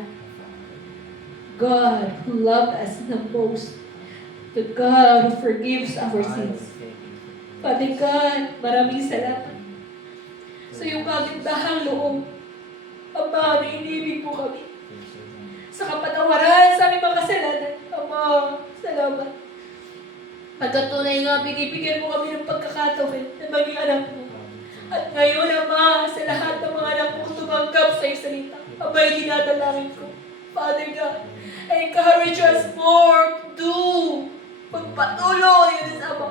God who loved us the most. The God who forgives our sins. Father God, maraming salamat sa iyong kagandahang loob. Ama, nainibig po kami sa kapatawaran sa aming mga kasalanan. Ama, salamat. Pagkatunay nga, binibigyan mo kami ng pagkakataon na maging anak mo. At ngayon, Ama, sa lahat ng mga anak mo tumanggap sa iyong salita, Ama, dinadalangin ko. Father God, encourage us more to do. Pagpatuloy, yun sa Ama.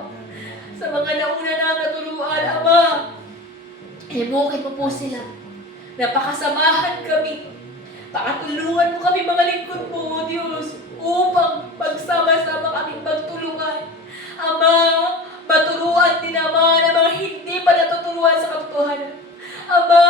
Sa mga nauna na natuluan, Ama, himukin mo po sila. Napakasamahan kami. Pakatulungan mo kami mga lingkod mo, Diyos, upang pagsama-sama kaming magtulungan. Ama, maturuan din naman ang mga hindi pa natuturuan sa katotohanan. Ama,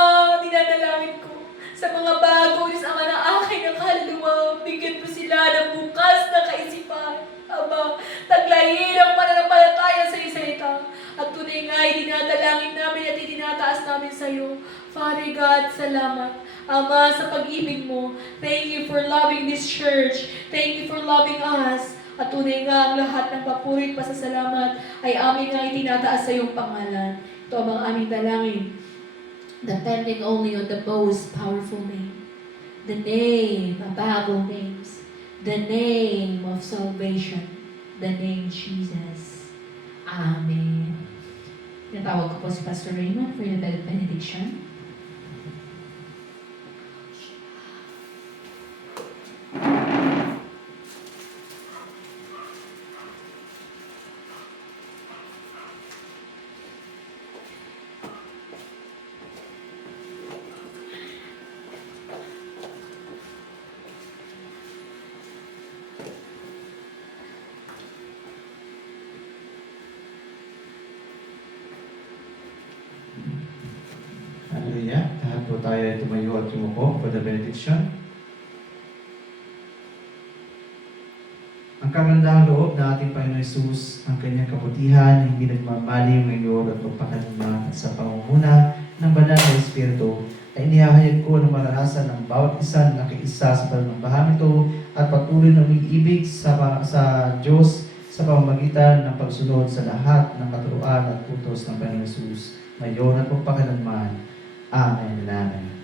dinadalangin ko sa mga bago, Diyos, Ama, na aking ang kaluluwa, bigyan mo sila ng bukas na kaisipan. Ama, taglayin ang pananampalataya sa iyong salita. At tunay nga, dinadalangin namin at itinataas namin sa iyo. Father God, salamat. Ama, sa pag-ibig mo, thank you for loving this church. Thank you for loving us. At tunay nga, ang lahat ng papurit pasasalamat ay amin nga itinataas sa iyong pangalan. Ito ang aming dalangin, depending only on the most powerful name. The name above all names. The name of salvation. The name Jesus. Amen. Natawag ko po si Pastor Raymond for the benediction. Hallelujah. Lahat po tayo ay tumayo at yumuko for the benediction. Ang kagandahang loob na ating Panginoon Jesus, ang kanyang kabutihan, hindi nagmamali ngayon at magpakalima sa pangunguna ng banal na Espiritu, ay inihahayag ko ng maranasan ng bawat isa na nakiisa sa panambahan ito at patuloy na umibig sa Diyos, sa sa pamamagitan ng pagsunod sa lahat ng katuruan at utos ng Panginoon Jesus, ngayon at magpakailanman. Amen and amen.